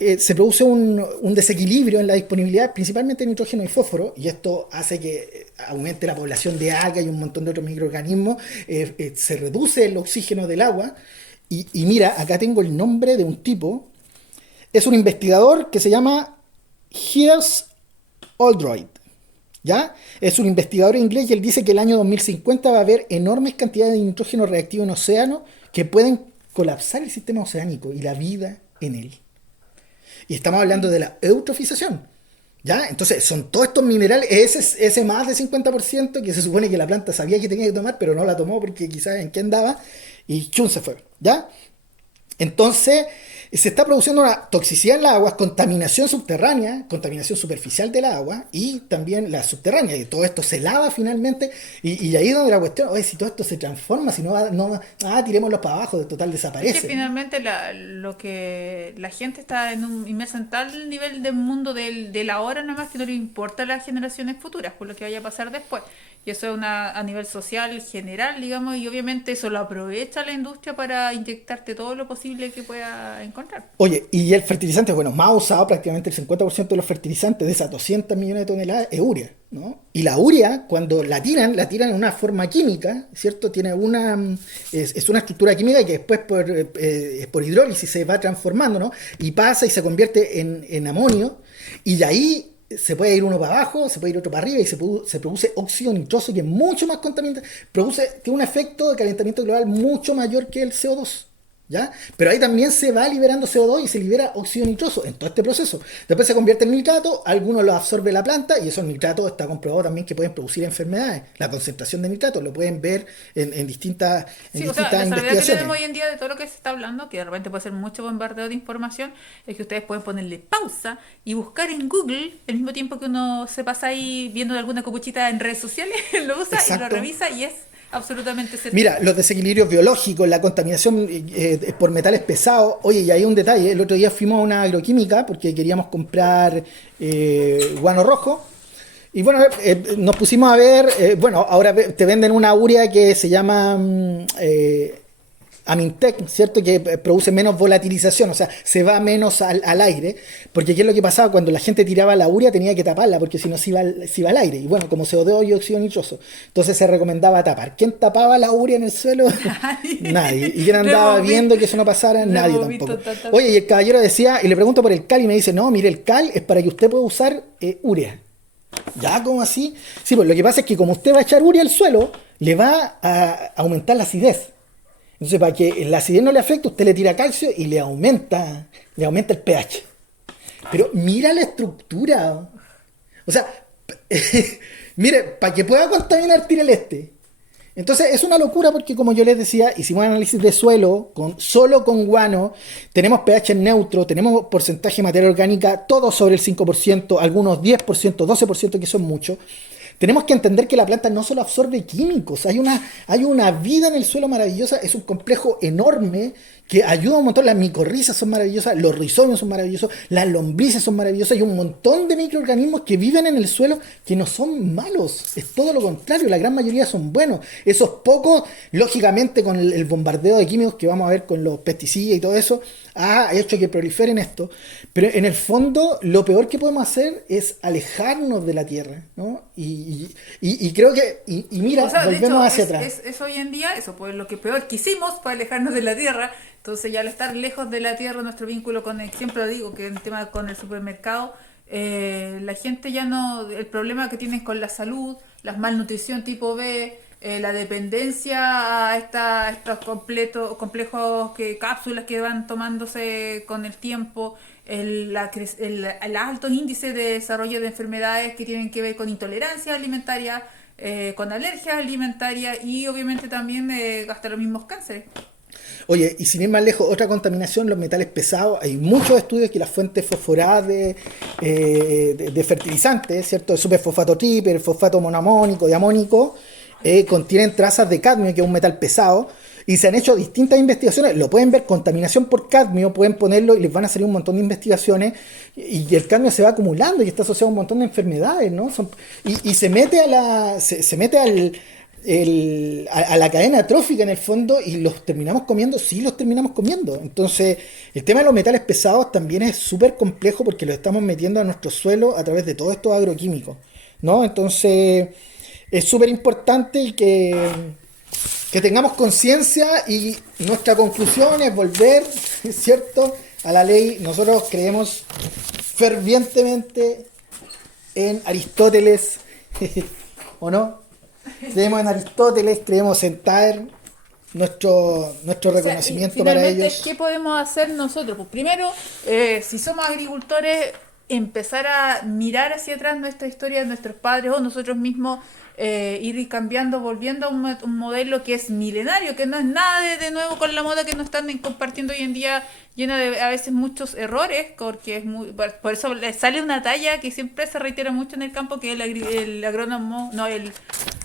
es se produce un desequilibrio en la disponibilidad principalmente de nitrógeno y fósforo, y esto hace que aumente la población de algas y un montón de otros microorganismos, se reduce el oxígeno del agua, y mira, acá tengo el nombre de un tipo, es un investigador que se llama Giles Oldroyd, ¿ya? Es un investigador inglés y él dice que el año 2050 va a haber enormes cantidades de nitrógeno reactivo en océano que pueden colapsar el sistema oceánico y la vida en él. Y estamos hablando de la eutrofización, ¿ya? Entonces son todos estos minerales, ese más de 50% que se supone que la planta sabía que tenía que tomar, pero no la tomó porque quizás en qué andaba, y chun, se fue, ¿ya? Entonces se está produciendo una toxicidad en las aguas, contaminación subterránea, contaminación superficial del agua y también la subterránea, y todo esto se lava finalmente, y ahí es donde la cuestión, oye, si todo esto se transforma, si tirémoslo para abajo, de total desaparece. Es que finalmente lo que la gente está inmersa en tal nivel del mundo del ahora nomás que no le importa a las generaciones futuras por lo que vaya a pasar después. Y eso es a nivel social general, digamos, y obviamente eso lo aprovecha la industria para inyectarte todo lo posible que pueda encontrar. Oye, y el fertilizante, bueno, más usado prácticamente el 50% de los fertilizantes de esas 200 millones de toneladas es urea, ¿no? Y la urea, cuando la tiran en una forma química, ¿cierto? Tiene es una estructura química que después por hidrólisis se va transformando, ¿no? Y pasa y se convierte en amonio, y de ahí se puede ir uno para abajo, se puede ir otro para arriba y se produce óxido nitroso que es mucho más contaminante, tiene un efecto de calentamiento global mucho mayor que el CO2, ¿ya? Pero ahí también se va liberando CO2 y se libera óxido nitroso en todo este proceso. Después se convierte en nitrato, algunos lo absorbe la planta y esos nitratos está comprobado también que pueden producir enfermedades. La concentración de nitratos lo pueden ver en distintas investigaciones. La realidad que tenemos hoy en día de todo lo que se está hablando, que de repente puede ser mucho bombardeo de información, es que ustedes pueden ponerle pausa y buscar en Google al mismo tiempo que uno se pasa ahí viendo alguna copuchita en redes sociales, lo usa. Exacto. Y lo revisa y es absolutamente cierto. Mira, los desequilibrios biológicos, la contaminación por metales pesados. Oye, y hay un detalle. El otro día fuimos a una agroquímica porque queríamos comprar guano rojo. Y bueno, nos pusimos a ver. Ahora te venden una urea que se llama Amintec, ¿cierto? Que produce menos volatilización, o sea, se va menos al aire, porque ¿qué es lo que pasaba? Cuando la gente tiraba la urea tenía que taparla, porque si no se iba al aire, y bueno, como CO2 y óxido nitroso, entonces se recomendaba tapar. ¿Quién tapaba la urea en el suelo? Nadie. ¿Y quién andaba viendo que eso no pasara? Nadie tampoco. Oye, y el caballero decía, y le pregunto por el cal, y me dice, no, mire, el cal es para que usted pueda usar urea. ¿Ya? ¿Cómo así? Sí, pues lo que pasa es que como usted va a echar urea al suelo, le va a aumentar la acidez. Entonces, para que la acidez no le afecte, usted le tira calcio y le aumenta el pH. Pero mira la estructura. O sea, mire, para que pueda contaminar, tire el este. Entonces es una locura porque, como yo les decía, hicimos análisis de suelo solo con guano, tenemos pH neutro, tenemos porcentaje de materia orgánica, todo sobre el 5%, algunos 10%, 12%, que son muchos. Tenemos que entender que la planta no solo absorbe químicos, hay una vida en el suelo maravillosa, es un complejo enorme que ayuda un montón. Las micorrizas son maravillosas, los rizomios son maravillosos, las lombrices son maravillosas, hay un montón de microorganismos que viven en el suelo que no son malos, es todo lo contrario, la gran mayoría son buenos. Esos pocos, lógicamente con el bombardeo de químicos que vamos a ver con los pesticidas y todo eso, ha hecho que proliferen esto, pero en el fondo lo peor que podemos hacer es alejarnos de la tierra, ¿no? Y creo que, mira, o sea, volvemos hecho, hacia atrás. Es hoy en día, eso pues lo que peor que hicimos para alejarnos de la tierra. Entonces ya al estar lejos de la tierra, nuestro vínculo con siempre lo digo, que el tema con el supermercado, la gente ya no, el problema que tienen con la salud, la malnutrición tipo B, la dependencia a estos complejos cápsulas que van tomándose con el tiempo, el alto índice de desarrollo de enfermedades que tienen que ver con intolerancia alimentaria, con alergias alimentarias y obviamente también hasta los mismos cánceres. Oye, y sin ir más lejos, otra contaminación, los metales pesados. Hay muchos estudios que las fuentes fosforadas de fertilizantes, ¿cierto? El superfosfato triple, el fosfato monoamónico, diamónico, contienen trazas de cadmio, que es un metal pesado, y se han hecho distintas investigaciones. Lo pueden ver, contaminación por cadmio, pueden ponerlo y les van a salir un montón de investigaciones, y el cadmio se va acumulando y está asociado a un montón de enfermedades, ¿no? Y se mete se mete a la cadena trófica en el fondo, y los terminamos comiendo, sí los terminamos comiendo. Entonces el tema de los metales pesados también es súper complejo porque los estamos metiendo a nuestro suelo a través de todos estos agroquímicos, ¿no? Entonces es súper importante que tengamos conciencia, y nuestra conclusión es volver, ¿cierto?, a la ley. Nosotros creemos fervientemente en Aristóteles, ¿o no? Creemos en Aristóteles, creemos en Taer, nuestro reconocimiento para ellos. ¿Qué podemos hacer nosotros? Pues primero, si somos agricultores, empezar a mirar hacia atrás nuestra historia de nuestros padres o nosotros mismos, ir cambiando, volviendo a un modelo que es milenario, que no es nada de nuevo con la moda que nos están compartiendo hoy en día, llena de a veces muchos errores, porque es por eso sale una talla que siempre se reitera mucho en el campo, que es el agrónomo, no, el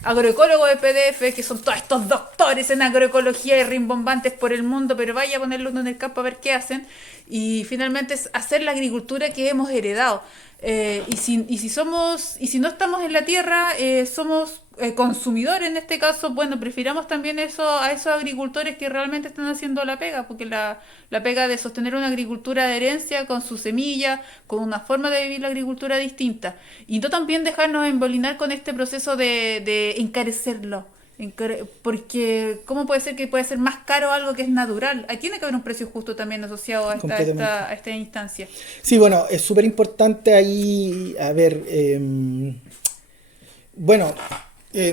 agroecólogo de PDF, que son todos estos doctores en agroecología y rimbombantes por el mundo, pero vaya a ponerlo uno en el campo a ver qué hacen, y finalmente es hacer la agricultura que hemos heredado. Y si no estamos en la tierra, somos consumidores en este caso. Bueno, prefiramos también eso a esos agricultores que realmente están haciendo la pega, porque la pega de sostener una agricultura de herencia con su semilla, con una forma de vivir la agricultura distinta, y no también dejarnos embolinar con este proceso de encarecerlo. Porque ¿cómo puede ser que puede ser más caro algo que es natural? Ahí tiene que haber un precio justo también asociado a esta instancia. Sí, bueno, es súper importante ahí, a ver,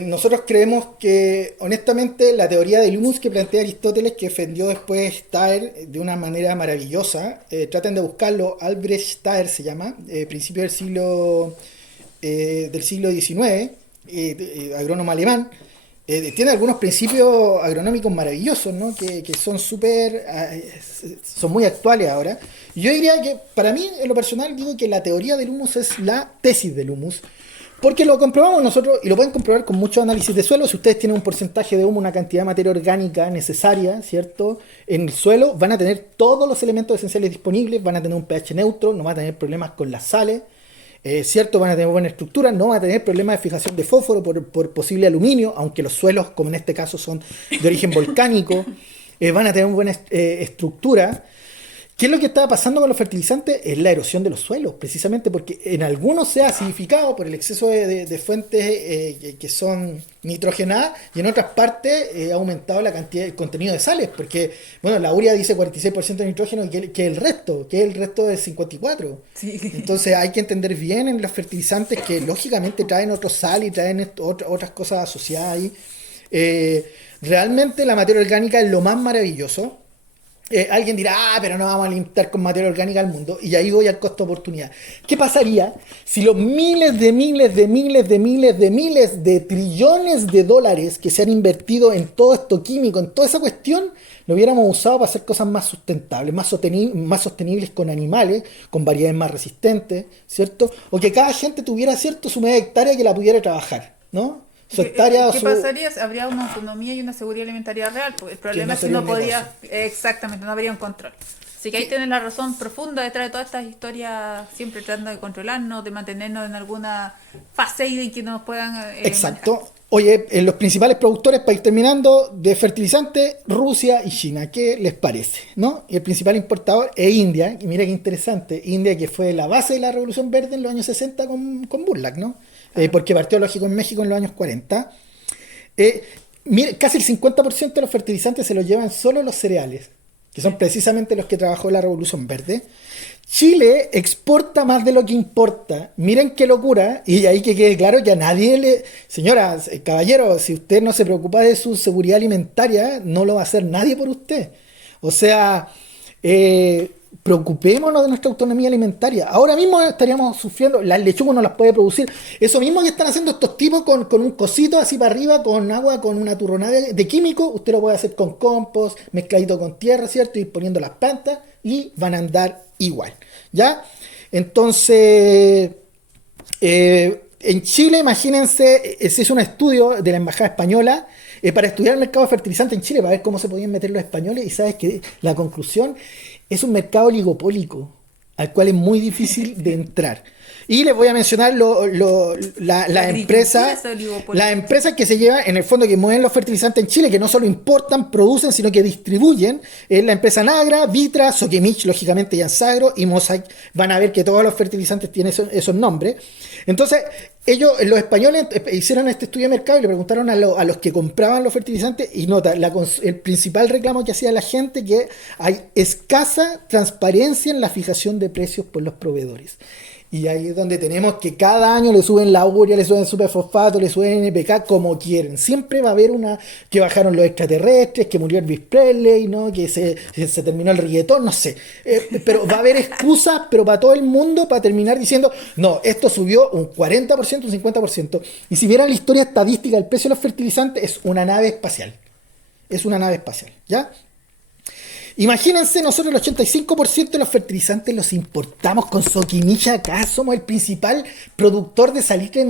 nosotros creemos que, honestamente, la teoría del humus que plantea Aristóteles, que defendió después Staher de una manera maravillosa, traten de buscarlo, Albrecht Staher se llama, principio del siglo XIX, agrónomo alemán. Tiene algunos principios agronómicos maravillosos, ¿no? que son son muy actuales ahora. Y yo diría que, para mí, en lo personal, digo que la teoría del humus es la tesis del humus, porque lo comprobamos nosotros, y lo pueden comprobar con mucho análisis de suelo. Si ustedes tienen un porcentaje de humus, una cantidad de materia orgánica necesaria, ¿cierto?, en el suelo, van a tener todos los elementos esenciales disponibles, van a tener un pH neutro, no van a tener problemas con las sales, ¿cierto? Van a tener buena estructura, no van a tener problemas de fijación de fósforo por posible aluminio, aunque los suelos, como en este caso, son de origen volcánico, van a tener buena estructura. ¿Qué es lo que está pasando con los fertilizantes? Es la erosión de los suelos, precisamente porque en algunos se ha acidificado por el exceso de fuentes que son nitrogenadas, y en otras partes ha aumentado la cantidad, el contenido de sales, porque, bueno, la urea dice 46% de nitrógeno, que el resto es 54%. Sí. Entonces hay que entender bien en los fertilizantes que lógicamente traen otros sales y traen otras cosas asociadas ahí. Realmente la materia orgánica es lo más maravilloso. alguien dirá, pero no vamos a limitar con materia orgánica al mundo, y ahí voy al costo de oportunidad. ¿Qué pasaría si los miles de trillones de dólares que se han invertido en todo esto químico, en toda esa cuestión, lo hubiéramos usado para hacer cosas más sustentables, más sostenibles con animales, con variedades más resistentes, ¿cierto? O que cada gente tuviera, ¿cierto?, su media hectárea que la pudiera trabajar, ¿no? ¿Qué pasaría? Habría una autonomía y una seguridad alimentaria real. Porque el problema es que no podía, exactamente, no habría un control. Así que ahí tienes la razón profunda detrás de todas estas historias, siempre tratando de controlarnos, de mantenernos en alguna fase en que nos puedan exacto. manejar. Oye, los principales productores, para ir terminando, de fertilizantes, Rusia y China. ¿Qué les parece? ¿No? Y el principal importador es India. Y mira qué interesante. India, que fue la base de la Revolución Verde en los años 60 con Burlak, ¿no? Porque partió, lógico, en México en los años 40. Mira, casi el 50% de los fertilizantes se los llevan solo los cereales, que son precisamente los que trabajó la Revolución Verde. Chile exporta más de lo que importa. Miren qué locura. Y ahí que quede claro que a nadie le... Señora, caballero, si usted no se preocupa de su seguridad alimentaria, no lo va a hacer nadie por usted. O sea, preocupémonos de nuestra autonomía alimentaria. Ahora mismo estaríamos sufriendo, las lechugas no las puede producir. Eso mismo que están haciendo estos tipos con un cosito así para arriba, con agua, con una turronada de químico, usted lo puede hacer con compost, mezcladito con tierra, ¿cierto? Y poniendo las plantas y van a andar igual, ¿ya? Entonces, en Chile, imagínense, se hizo un estudio de la Embajada Española para estudiar el mercado de fertilizantes en Chile, para ver cómo se podían meter los españoles, y sabes que la conclusión es un mercado oligopólico al cual es muy difícil de entrar. Y les voy a mencionar las empresas que se llevan, en el fondo, que mueven los fertilizantes en Chile, que no solo importan, producen, sino que distribuyen. Es la empresa Nagra, Vitra, Sokimich, lógicamente, Yansagro y Mosaic. Van a ver que todos los fertilizantes tienen esos nombres. Entonces, los españoles hicieron este estudio de mercado y le preguntaron a los que compraban los fertilizantes, y nota, el principal reclamo que hacía la gente, que hay escasa transparencia en la fijación de precios por los proveedores. Y ahí es donde tenemos que cada año le suben la urea, le suben superfosfato, le suben NPK como quieren. Siempre va a haber que bajaron los extraterrestres, que murió Elvis Presley, ¿no? Que se terminó el reggaetón, no sé. Pero va a haber excusas, pero para todo el mundo, para terminar diciendo, no, esto subió un 40%, un 50%. Y si vieran la historia estadística del precio de los fertilizantes, es una nave espacial. Es una nave espacial, ¿ya? Imagínense, nosotros el 85% de los fertilizantes los importamos con Sokimich acá. Somos el principal productor de salitres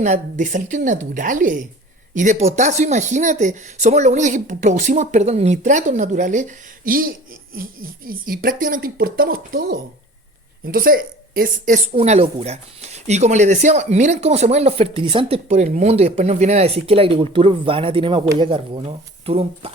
naturales. Y de potasio, imagínate. Somos los únicos que producimos, nitratos naturales y prácticamente importamos todo. Entonces, es una locura. Y como les decía, miren cómo se mueven los fertilizantes por el mundo, y después nos vienen a decir que la agricultura urbana tiene más huella de carbono. Turumpa.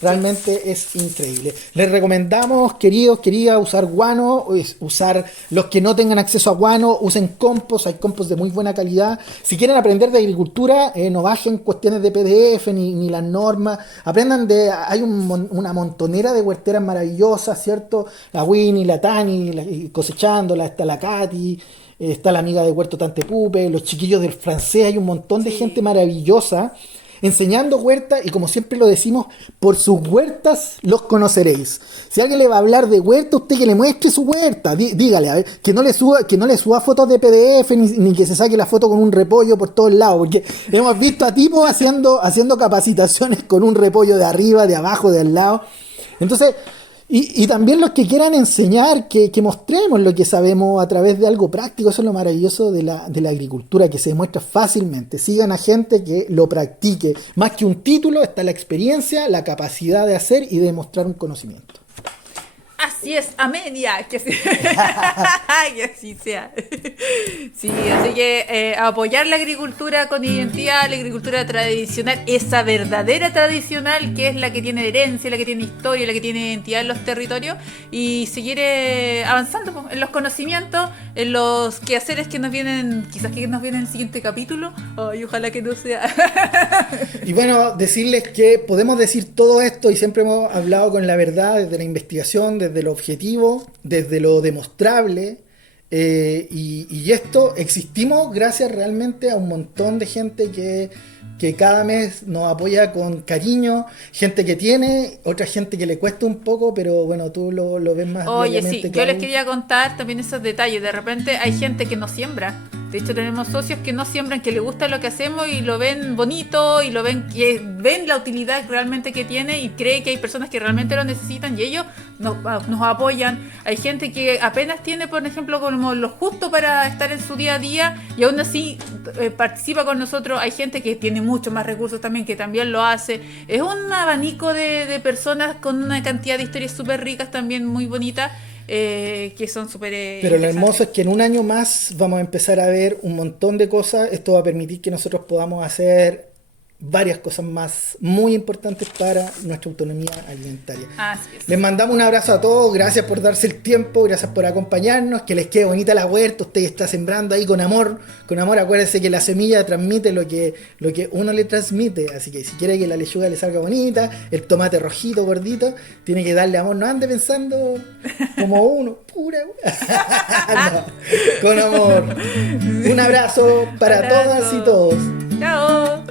Realmente es increíble. Les recomendamos, queridos, queridas, usar guano, usar los que no tengan acceso a guano, usen compost, hay compost de muy buena calidad. Si quieren aprender de agricultura, no bajen cuestiones de PDF ni las normas, aprendan hay una montonera de huerteras maravillosas, ¿cierto? La Winnie, la Tani, cosechándola, está la Katy, está la amiga de Huerto Tante Pupe, los chiquillos del francés, hay un montón de gente maravillosa enseñando huertas, y como siempre lo decimos, por sus huertas los conoceréis. Si alguien le va a hablar de huerta, usted que le muestre su huerta, dígale, a ver, que no le suba fotos de PDF, ni que se saque la foto con un repollo por todos lados, porque hemos visto a tipos haciendo capacitaciones con un repollo de arriba, de abajo, de al lado. Entonces, y también los que quieran enseñar, que mostremos lo que sabemos a través de algo práctico. Eso es lo maravilloso de la agricultura, que se demuestra fácilmente. Sigan a gente que lo practique. Más que un título, está la experiencia, la capacidad de hacer y de demostrar un conocimiento. Así es, amén, ya, que así sea. Sí, así que apoyar la agricultura con identidad, la agricultura tradicional, esa verdadera tradicional, que es la que tiene herencia, la que tiene historia, la que tiene identidad en los territorios, y seguir avanzando en los conocimientos, en los quehaceres que nos vienen, quizás que nos vienen en el siguiente capítulo. Ay, ojalá que no sea. Y bueno, decirles que podemos decir todo esto, y siempre hemos hablado con la verdad, desde la investigación, desde lo objetivo, desde lo demostrable, Y esto existimos gracias realmente a un montón de gente que cada mes nos apoya con cariño, gente que tiene, otra gente que le cuesta un poco, pero bueno, tú lo ves más. Oye, sí, yo les quería contar también esos detalles. De repente hay gente que no siembra. De hecho, tenemos socios que no siembran, que les gusta lo que hacemos y lo ven bonito y lo ven, que ven la utilidad realmente que tiene y cree que hay personas que realmente lo necesitan y ellos nos apoyan. Hay gente que apenas tiene, por ejemplo, como lo justo para estar en su día a día y aún así participa con nosotros. Hay gente que tiene mucho más recursos también, que también lo hace. Es un abanico de personas con una cantidad de historias súper ricas también, muy bonitas. Que son súper pero lo hermoso es que en un año más vamos a empezar a ver un montón de cosas. Esto va a permitir que nosotros podamos hacer varias cosas más muy importantes para nuestra autonomía alimentaria. Así es. Les mandamos un abrazo a todos, gracias por darse el tiempo, gracias por acompañarnos, que les quede bonita la huerta, usted está sembrando ahí con amor, acuérdense que la semilla transmite lo que uno le transmite, así que si quiere que la lechuga le salga bonita, el tomate rojito, gordito, tiene que darle amor, no ande pensando como uno, pura, no, con amor. Un abrazo para todas y todos. Chao.